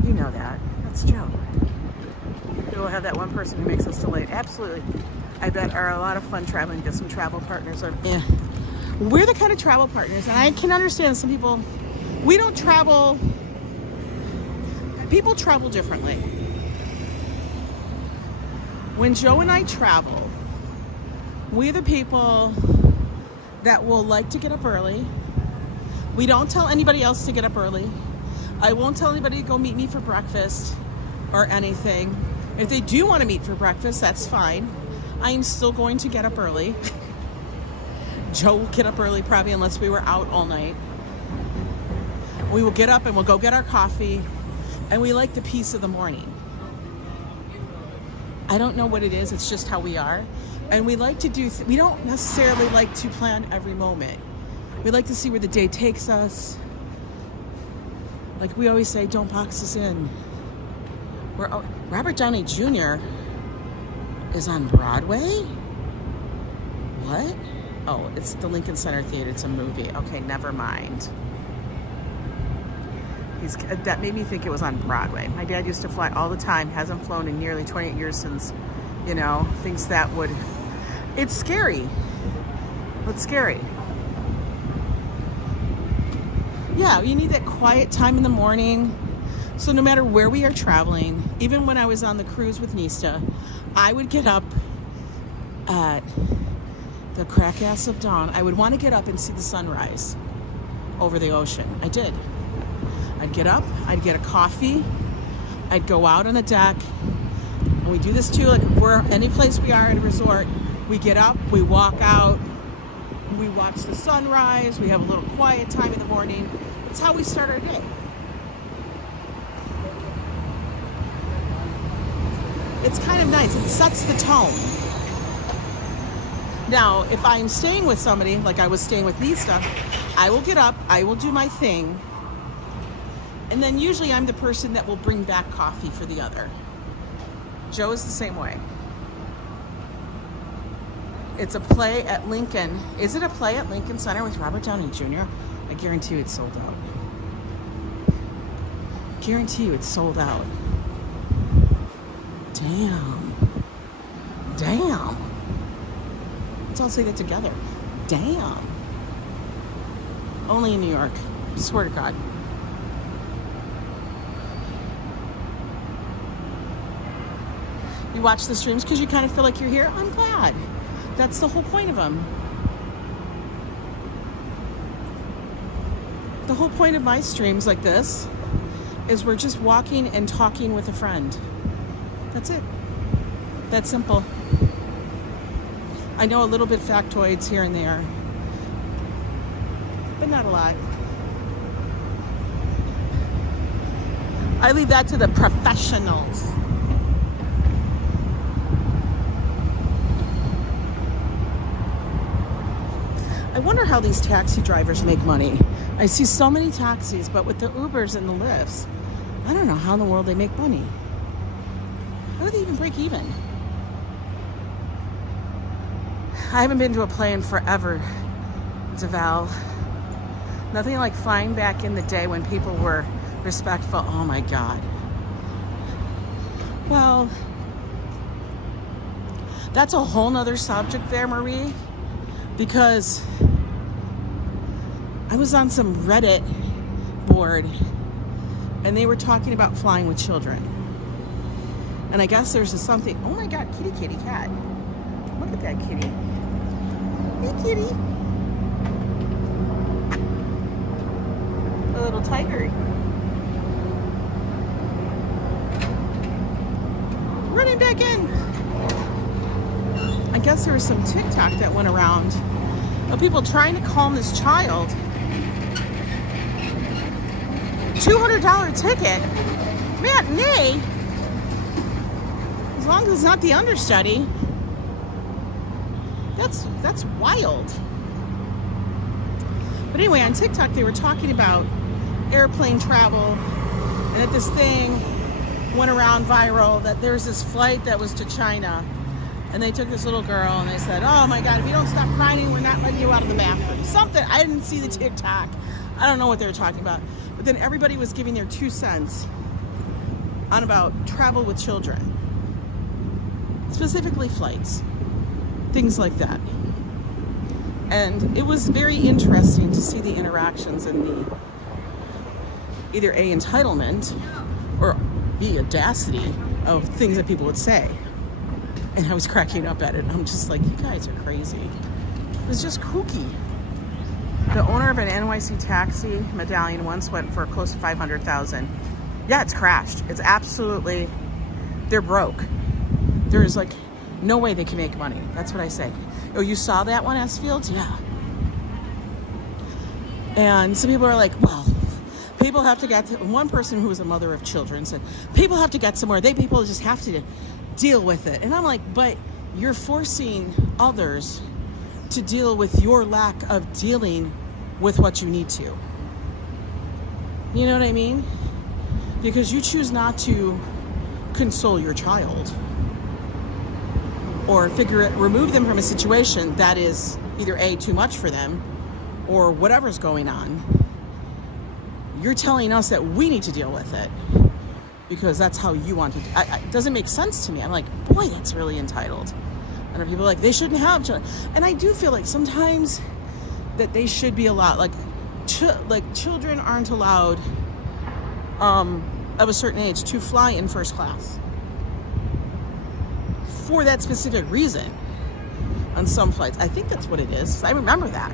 You know that. That's Joe. We'll have that one person who makes us delayed. Absolutely. I bet are a lot of fun traveling. Get some travel partners. We're the kind of travel partners, and I can understand some people. We don't travel. People travel differently. When Joe and I travel, we're the people that will like to get up early. We don't tell anybody else to get up early. I won't tell anybody to go meet me for breakfast or anything. If they do want to meet for breakfast, that's fine. I am still going to get up early. Joe will get up early probably unless we were out all night. We will get up and we'll go get our coffee, and we like the peace of the morning. I don't know what it is, it's just how we are. And we like to do, we don't necessarily like to plan every moment. We like to see where the day takes us. Like we always say, don't box us in. Robert Downey Jr. is on Broadway? What? Oh, it's the Lincoln Center Theater. It's a movie. Okay, never mind. That made me think it was on Broadway. My dad used to fly all the time. Hasn't flown in nearly 28 years since, thinks that would... It's scary. It's scary. Yeah, you need that quiet time in the morning. So no matter where we are traveling, even when I was on the cruise with Nista, I would get up at the crack ass of dawn. I would want to get up and see the sunrise over the ocean. I did. I'd get up, I'd get a coffee, I'd go out on the deck, and we do this too, like we're any place we are at a resort, we get up, we walk out, we watch the sunrise, we have a little quiet time in the morning. It's how we start our day. It's kind of nice. It sets the tone. Now, if I'm staying with somebody, like I was staying with Nista, I will get up, I will do my thing, and then usually I'm the person that will bring back coffee for the other. Joe is the same way. It's a play at Lincoln. Is it a play at Lincoln Center with Robert Downey Jr.? I guarantee you it's sold out. Guarantee you it's sold out. Damn. Let's all say that together. Damn. Only in New York. I swear to God. You watch the streams because you kind of feel like you're here? I'm glad. That's the whole point of them. The whole point of my streams like this is we're just walking and talking with a friend. That's it. That's simple. I know a little bit factoids here and there, but not a lot. I leave that to the professionals. I wonder how these taxi drivers make money. I see so many taxis, but with the Ubers and the Lyfts, I don't know how in the world they make money. How do they even break even? I haven't been to a play in forever, DeVal. Nothing like flying back in the day when people were respectful. Oh my God. Well, that's a whole nother subject there, Marie, because I was on some Reddit board and they were talking about flying with children. And I guess there's something, oh my God, kitty cat. Look at that kitty. Hey kitty. A little tiger. Running back in. I guess there was some TikTok that went around of people trying to calm this child. $200 ticket, matinee, as long as it's not the understudy. That's wild. But anyway, on TikTok they were talking about airplane travel, and that this thing went around viral, that there's this flight that was to China, and they took this little girl and they said, oh my God, if you don't stop crying, we're not letting you out of the bathroom. Something, I didn't see the TikTok. I don't know what they were talking about. But then everybody was giving their 2 cents on about travel with children. Specifically flights. Things like that. And it was very interesting to see the interactions and the either A, entitlement, or B, audacity of things that people would say. And I was cracking up at it. I'm just like, you guys are crazy. It was just kooky. The owner of an NYC taxi medallion once went for close to $500,000. Yeah, it's crashed. It's absolutely, they're broke. There is like no way they can make money. That's what I say. Oh, you saw that one, S Fields? Yeah. And some people are like, well, people have to get to, one person who was a mother of children said, people have to get somewhere. People just have to deal with it. And I'm like, but you're forcing others to deal with your lack of dealing with what you need to. You know what I mean? Because you choose not to console your child or remove them from a situation that is either A, too much for them, or whatever's going on. You're telling us that we need to deal with it because that's how you want to. It doesn't make sense to me. I'm like, boy, that's really entitled. And people are like, they shouldn't have children. And I do feel like sometimes that they should be allowed, like children aren't allowed of a certain age to fly in first class for that specific reason on some flights. I think that's what it is. I remember that.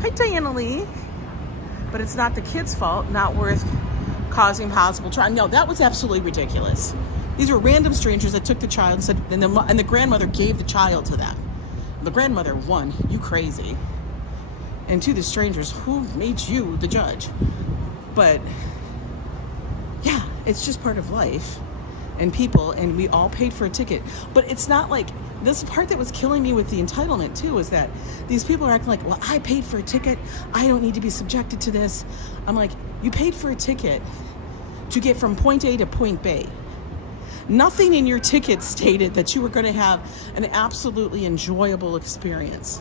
Hi, Diana Lee. But it's not the kid's fault, not worth causing possible trauma. No, that was absolutely ridiculous. These were random strangers that took the child and said, and the grandmother gave the child to them. The grandmother, one, you crazy. And two, the strangers, who made you the judge? But yeah, it's just part of life and people, and we all paid for a ticket. But it's not like, this part that was killing me with the entitlement too is that these people are acting like, well, I paid for a ticket, I don't need to be subjected to this. I'm like, you paid for a ticket to get from point A to point B. Nothing in your ticket stated that you were going to have an absolutely enjoyable experience.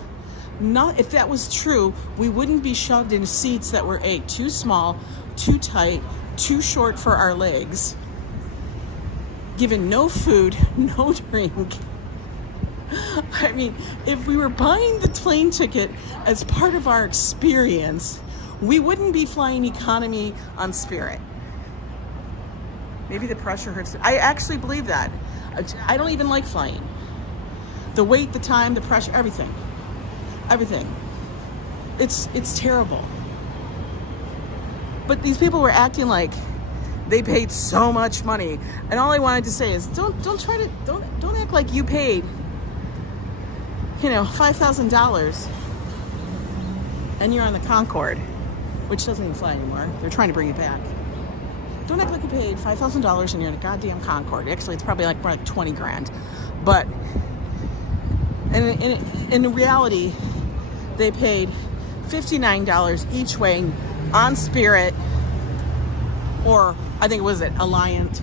Not, if that was true, we wouldn't be shoved in seats that were A, too small, too tight, too short for our legs, given no food, no drink. I mean, if we were buying the plane ticket as part of our experience, we wouldn't be flying economy on Spirit. Maybe the pressure hurts. I actually believe that. I don't even like flying. The wait, the time, the pressure, everything. Everything. It's terrible. But these people were acting like they paid so much money. And all I wanted to say is don't act like you paid, you know, $5,000 and you're on the Concorde, which doesn't even fly anymore. They're trying to bring it back. Don't act like you paid $5,000 and you're in a goddamn Concorde. Actually, it's probably like more like 20 grand. But in reality, they paid $59 each way on Spirit, or I think it was Alliant.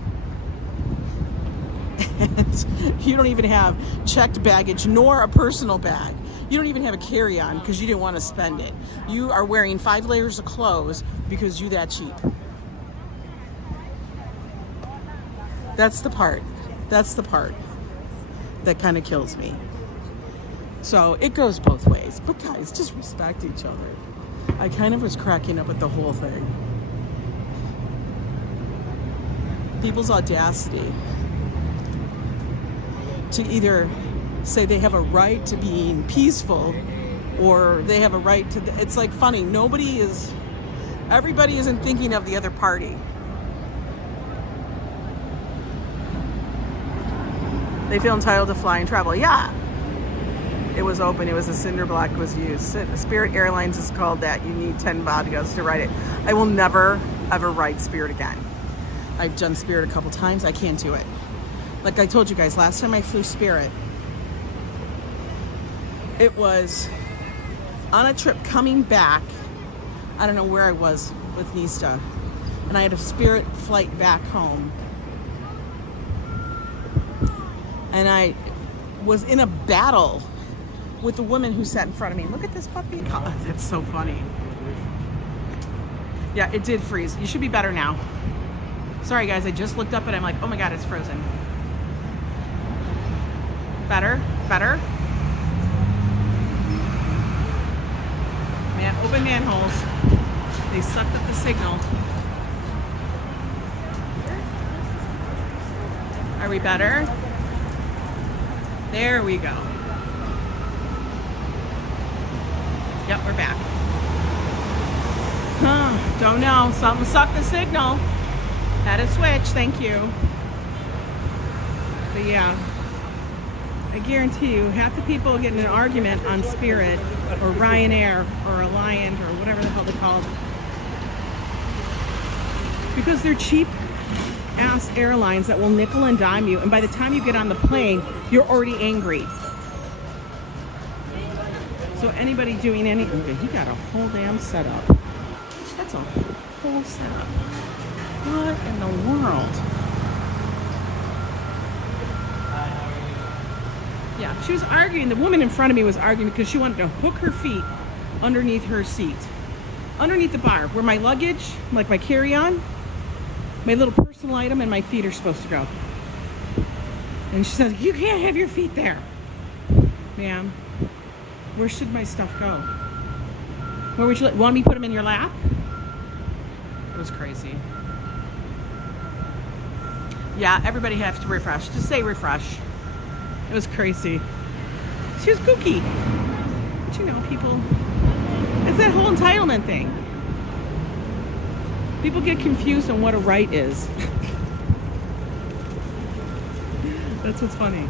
And you don't even have checked baggage nor a personal bag. You don't even have a carry-on because you didn't want to spend it. You are wearing 5 layers of clothes because you're that cheap. That's the part that kind of kills me. So it goes both ways. But guys, just respect each other. I kind of was cracking up at the whole thing. People's audacity to either say they have a right to being peaceful or they have a right to, it's like funny. Everybody isn't thinking of the other party. They feel entitled to fly and travel. Yeah. It was open. It was a cinder block was used. Spirit Airlines is called that. You need 10 vodkas to ride it. I will never, ever ride Spirit again. I've done Spirit a couple times. I can't do it. Like I told you guys, last time I flew Spirit, it was on a trip coming back. I don't know where I was with Nista. And I had a Spirit flight back home. And I was in a battle with the woman who sat in front of me. Look at this puppy. Oh, that's so funny. Yeah, it did freeze. You should be better now. Sorry guys, I just looked up and I'm like, oh my God, it's frozen. Better? Better? Man, open manholes. They sucked up the signal. Are we better? There we go. Yep, we're back. Don't know. Something sucked the signal. Had a switch. Thank you. But yeah, I guarantee you, half the people get in an argument on Spirit or Ryanair or Alliant or whatever the hell they call them because they're cheap ass airlines that will nickel and dime you, and by the time you get on the plane, you're already angry. So anybody doing anything, okay, he got a whole damn setup. That's a whole setup. What in the world? Yeah, she was arguing. The woman in front of me was arguing because she wanted to hook her feet underneath her seat, underneath the bar where my luggage, like my carry-on, my little personal item, and my feet are supposed to go. And she said, "You can't have your feet there." Ma'am, where should my stuff go? Where would you want me to put them in your lap? It was crazy. Yeah, everybody has to refresh. Just say refresh. It was crazy. She was kooky. But you know, people, it's that whole entitlement thing. People get confused on what a right is. That's what's funny.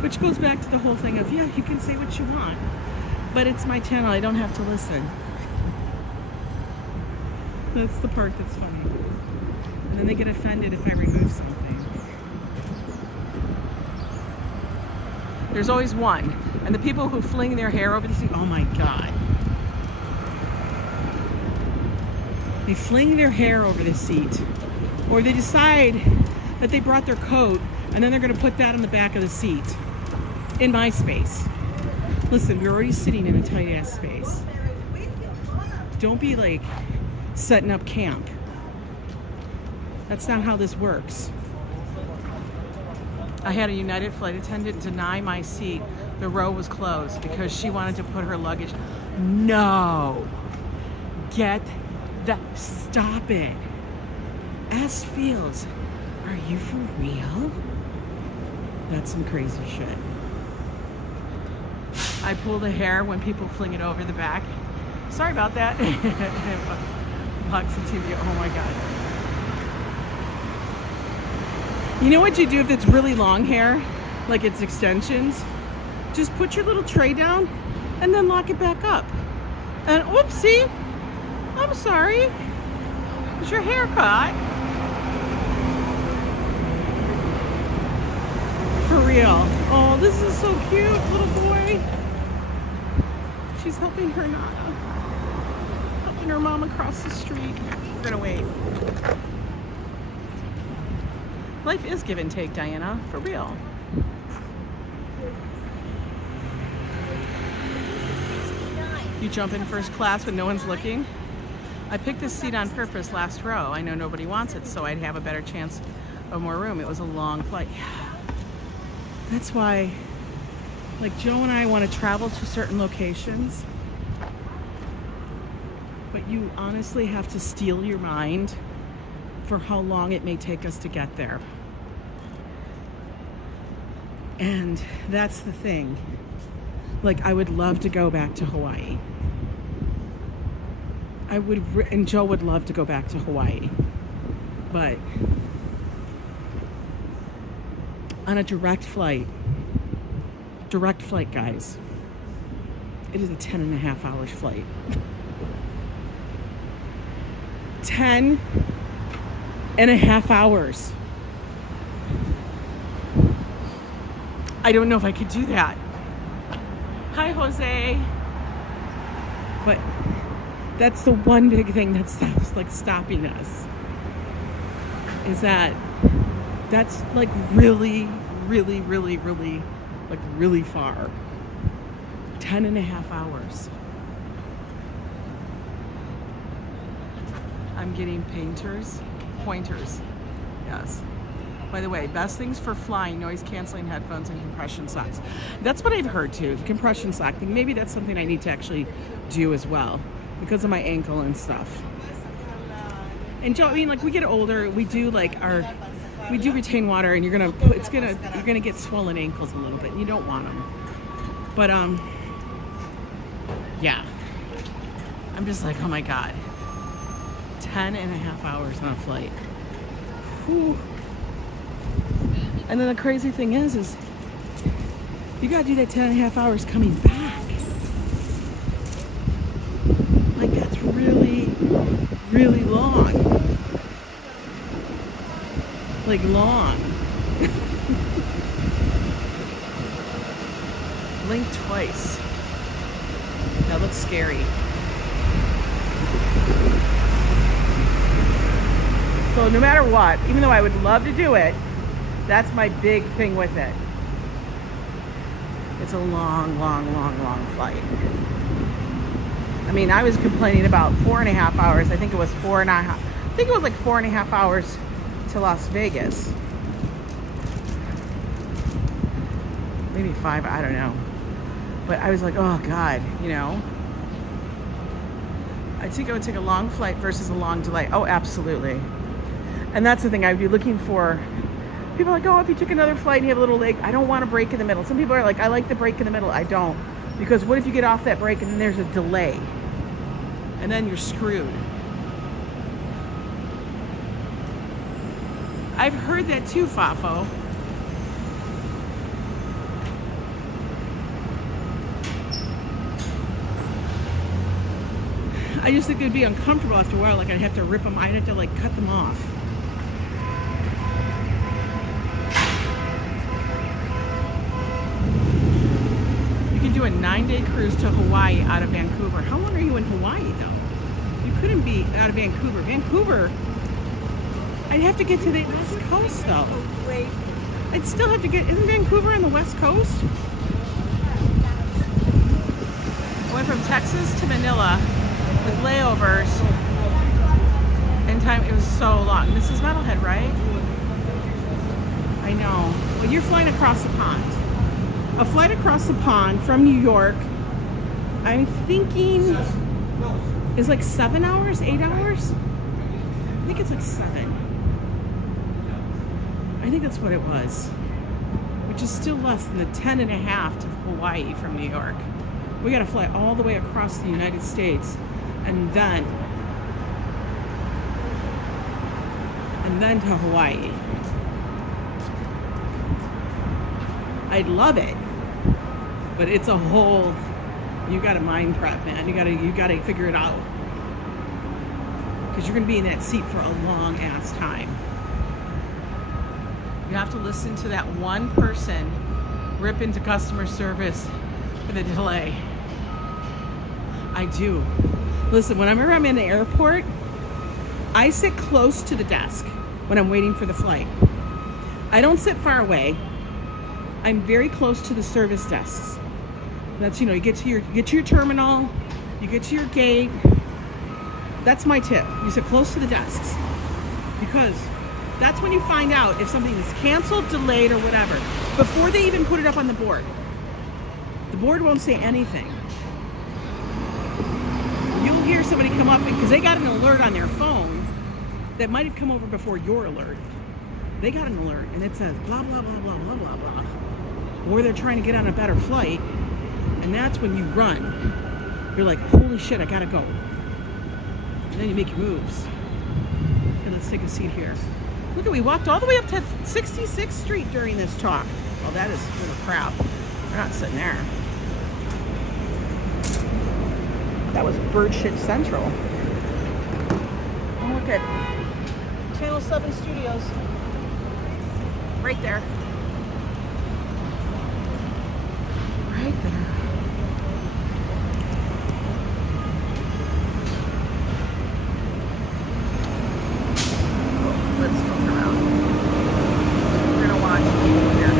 Which goes back to the whole thing of, yeah, you can say what you want, but it's my channel, I don't have to listen. That's the part that's funny. And then they get offended if I remove something. There's always one. And the people who fling their hair over the seat, oh my God. They fling their hair over the seat. Or they decide that they brought their coat and then they're going to put that in the back of the seat. In my space. Listen, we're already sitting in a tight ass space. Don't be like setting up camp. That's not how this works. I had a United flight attendant deny my seat. The row was closed because she wanted to put her luggage. No. Get the, stop it. S. Fields, are you for real? That's some crazy shit. I pull the hair when people fling it over the back. Sorry about that. Boxing TV. Oh my God. You know what you do if it's really long hair, like it's extensions? Just put your little tray down and then lock it back up. And oopsie, I'm sorry. It's your haircut. For real. Oh, this is so cute, little boy. She's helping her Nana. Helping her mom across the street. We're gonna wait. Life is give and take, Diana, for real. You jump in first class when no one's looking. I picked this seat on purpose, last row. I know nobody wants it, so I'd have a better chance of more room. It was a long flight. That's why, like, Joe and I want to travel to certain locations, but you honestly have to steel your mind for how long it may take us to get there. And that's the thing. Like, I would love to go back to Hawaii. I would, and Joe would love to go back to Hawaii. But on a direct flight, guys, it is a 10.5 hours flight. 10.5 hours. I don't know if I could do that. Hi, Jose. But that's the one big thing that's like stopping us. Is that's like really like really far. 10.5 hours. I'm getting pointers. Yes. By the way, best things for flying: noise canceling headphones and compression socks. That's what I've heard too, the compression sock thing. Maybe that's something I need to actually do as well because of my ankle and stuff. And Joe, I mean, like, we get older, we do retain water, and you're gonna get swollen ankles a little bit, and you don't want them. But yeah, I'm just like, oh my God, 10.5 hours on a flight. Whew. And then the crazy thing is you gotta do that 10.5 hours coming back. Like, that's really long. Like, long. Blink twice. That looks scary. So no matter what, even though I would love to do it, that's my big thing with it. It's a long flight. I mean, I was complaining about 4.5 hours. I think it was 4.5. I think it was like 4.5 hours to Las Vegas. Maybe 5, I don't know. But I was like, oh God, you know. I think it would take a long flight versus a long delay. Oh, absolutely. And that's the thing, I'd be looking for. People are like, oh, if you took another flight and you have a little leg, I don't want a break in the middle. Some people are like, I like the break in the middle. I don't. Because what if you get off that break and then there's a delay? And then you're screwed. I've heard that too, Fafo. I just think it'd be uncomfortable after a while. Like, I'd have to rip them. I'd have to, like, cut them off. Do a 9-day cruise to Hawaii out of Vancouver. How long are you in Hawaii though? You couldn't be out of Vancouver. Vancouver, I'd have to get to the West Coast though. I'd still have to get, isn't Vancouver on the West Coast? I went from Texas to Manila with layovers and time, it was so long. This is Metalhead, right? I know. Well, you're flying across the pond. A flight across the pond from New York, I'm thinking, is like 7 hours, 8 hours? I think it's like 7. I think that's what it was, which is still less than the 10.5 to Hawaii from New York. We gotta fly all the way across the United States and then to Hawaii. I'd love it, but it's a whole, you gotta mind prep, man. You gotta figure it out, because you're gonna be in that seat for a long ass time. You have to listen to that one person rip into customer service for the delay. I do. Listen, whenever I'm in the airport, I sit close to the desk when I'm waiting for the flight. I don't sit far away. I'm very close to the service desks. That's, you get to your terminal, you get to your gate. That's my tip. You sit close to the desks, because that's when you find out if something is canceled, delayed, or whatever, before they even put it up on the board. The board won't say anything. You'll hear somebody come up because they got an alert on their phone that might have come over before your alert. They got an alert and it says blah, blah, blah, blah, blah, blah, blah. Or they're trying to get on a better flight, and that's when you run. You're like, holy shit, I gotta go. And then you make your moves. Okay, let's take a seat here. Look, we walked all the way up to 66th Street during this talk. Well, that is a little crap. We're not sitting there. That was bird shit central. Oh, look at Channel 7 Studios. Right there. Right there. Oh, let's look around. We're gonna watch people here.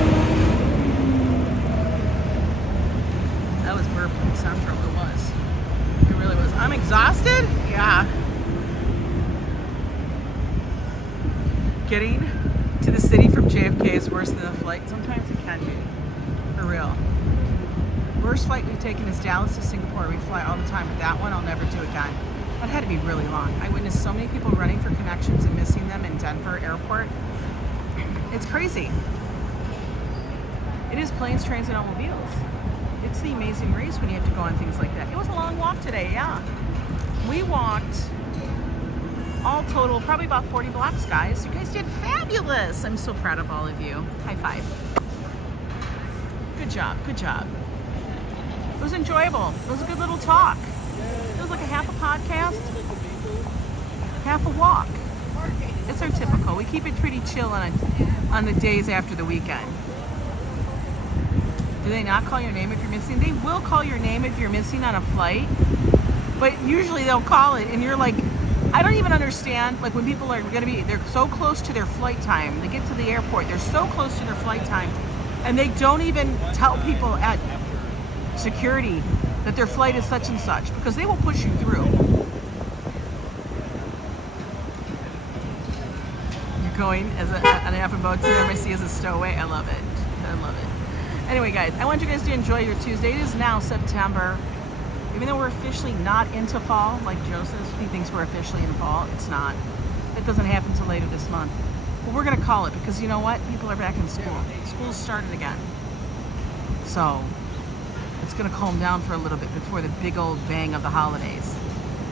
That was bird central. It was. It really was. I'm exhausted? Yeah. Getting to the city from JFK is worse than the flight. Sometimes it can be. For real. Worst flight we've taken is Dallas to Singapore. We fly all the time, but that one I'll never do again. That had to be really long. I witnessed so many people running for connections and missing them in Denver airport. It's crazy. It is planes, trains, and automobiles. It's the amazing race when you have to go on things like that. It was a long walk today, yeah. We walked all total probably about 40 blocks, guys. You guys did fabulous. I'm so proud of all of you. High five. Good job, good job. It was enjoyable. It was a good little talk. It was like a half a podcast, half a walk. It's our typical. We keep it pretty chill on the days after the weekend. Do they not call your name if you're missing? They will call your name if you're missing on a flight, but usually they'll call it and you're like, I don't even understand, like when people are they're so close to their flight time, they get to the airport, they're so close to their flight time, and they don't even tell people at security that their flight is such and such, because they will push you through. You're going on an F boat to NYC as a stowaway. I love it. I love it. Anyway, guys, I want you guys to enjoy your Tuesday. It is now September. Even though we're officially not into fall, like Joe says, he thinks we're officially in fall. It's not. It doesn't happen until later this month. But we're going to call it, because you know what? People are back in school. School's started again. So it's going to calm down for a little bit before the big old bang of the holidays.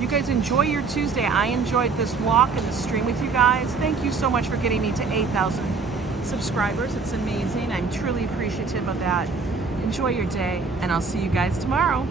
You guys enjoy your Tuesday. I enjoyed this walk and the stream with you guys. Thank you so much for getting me to 8,000 subscribers. It's amazing. I'm truly appreciative of that. Enjoy your day, and I'll see you guys tomorrow.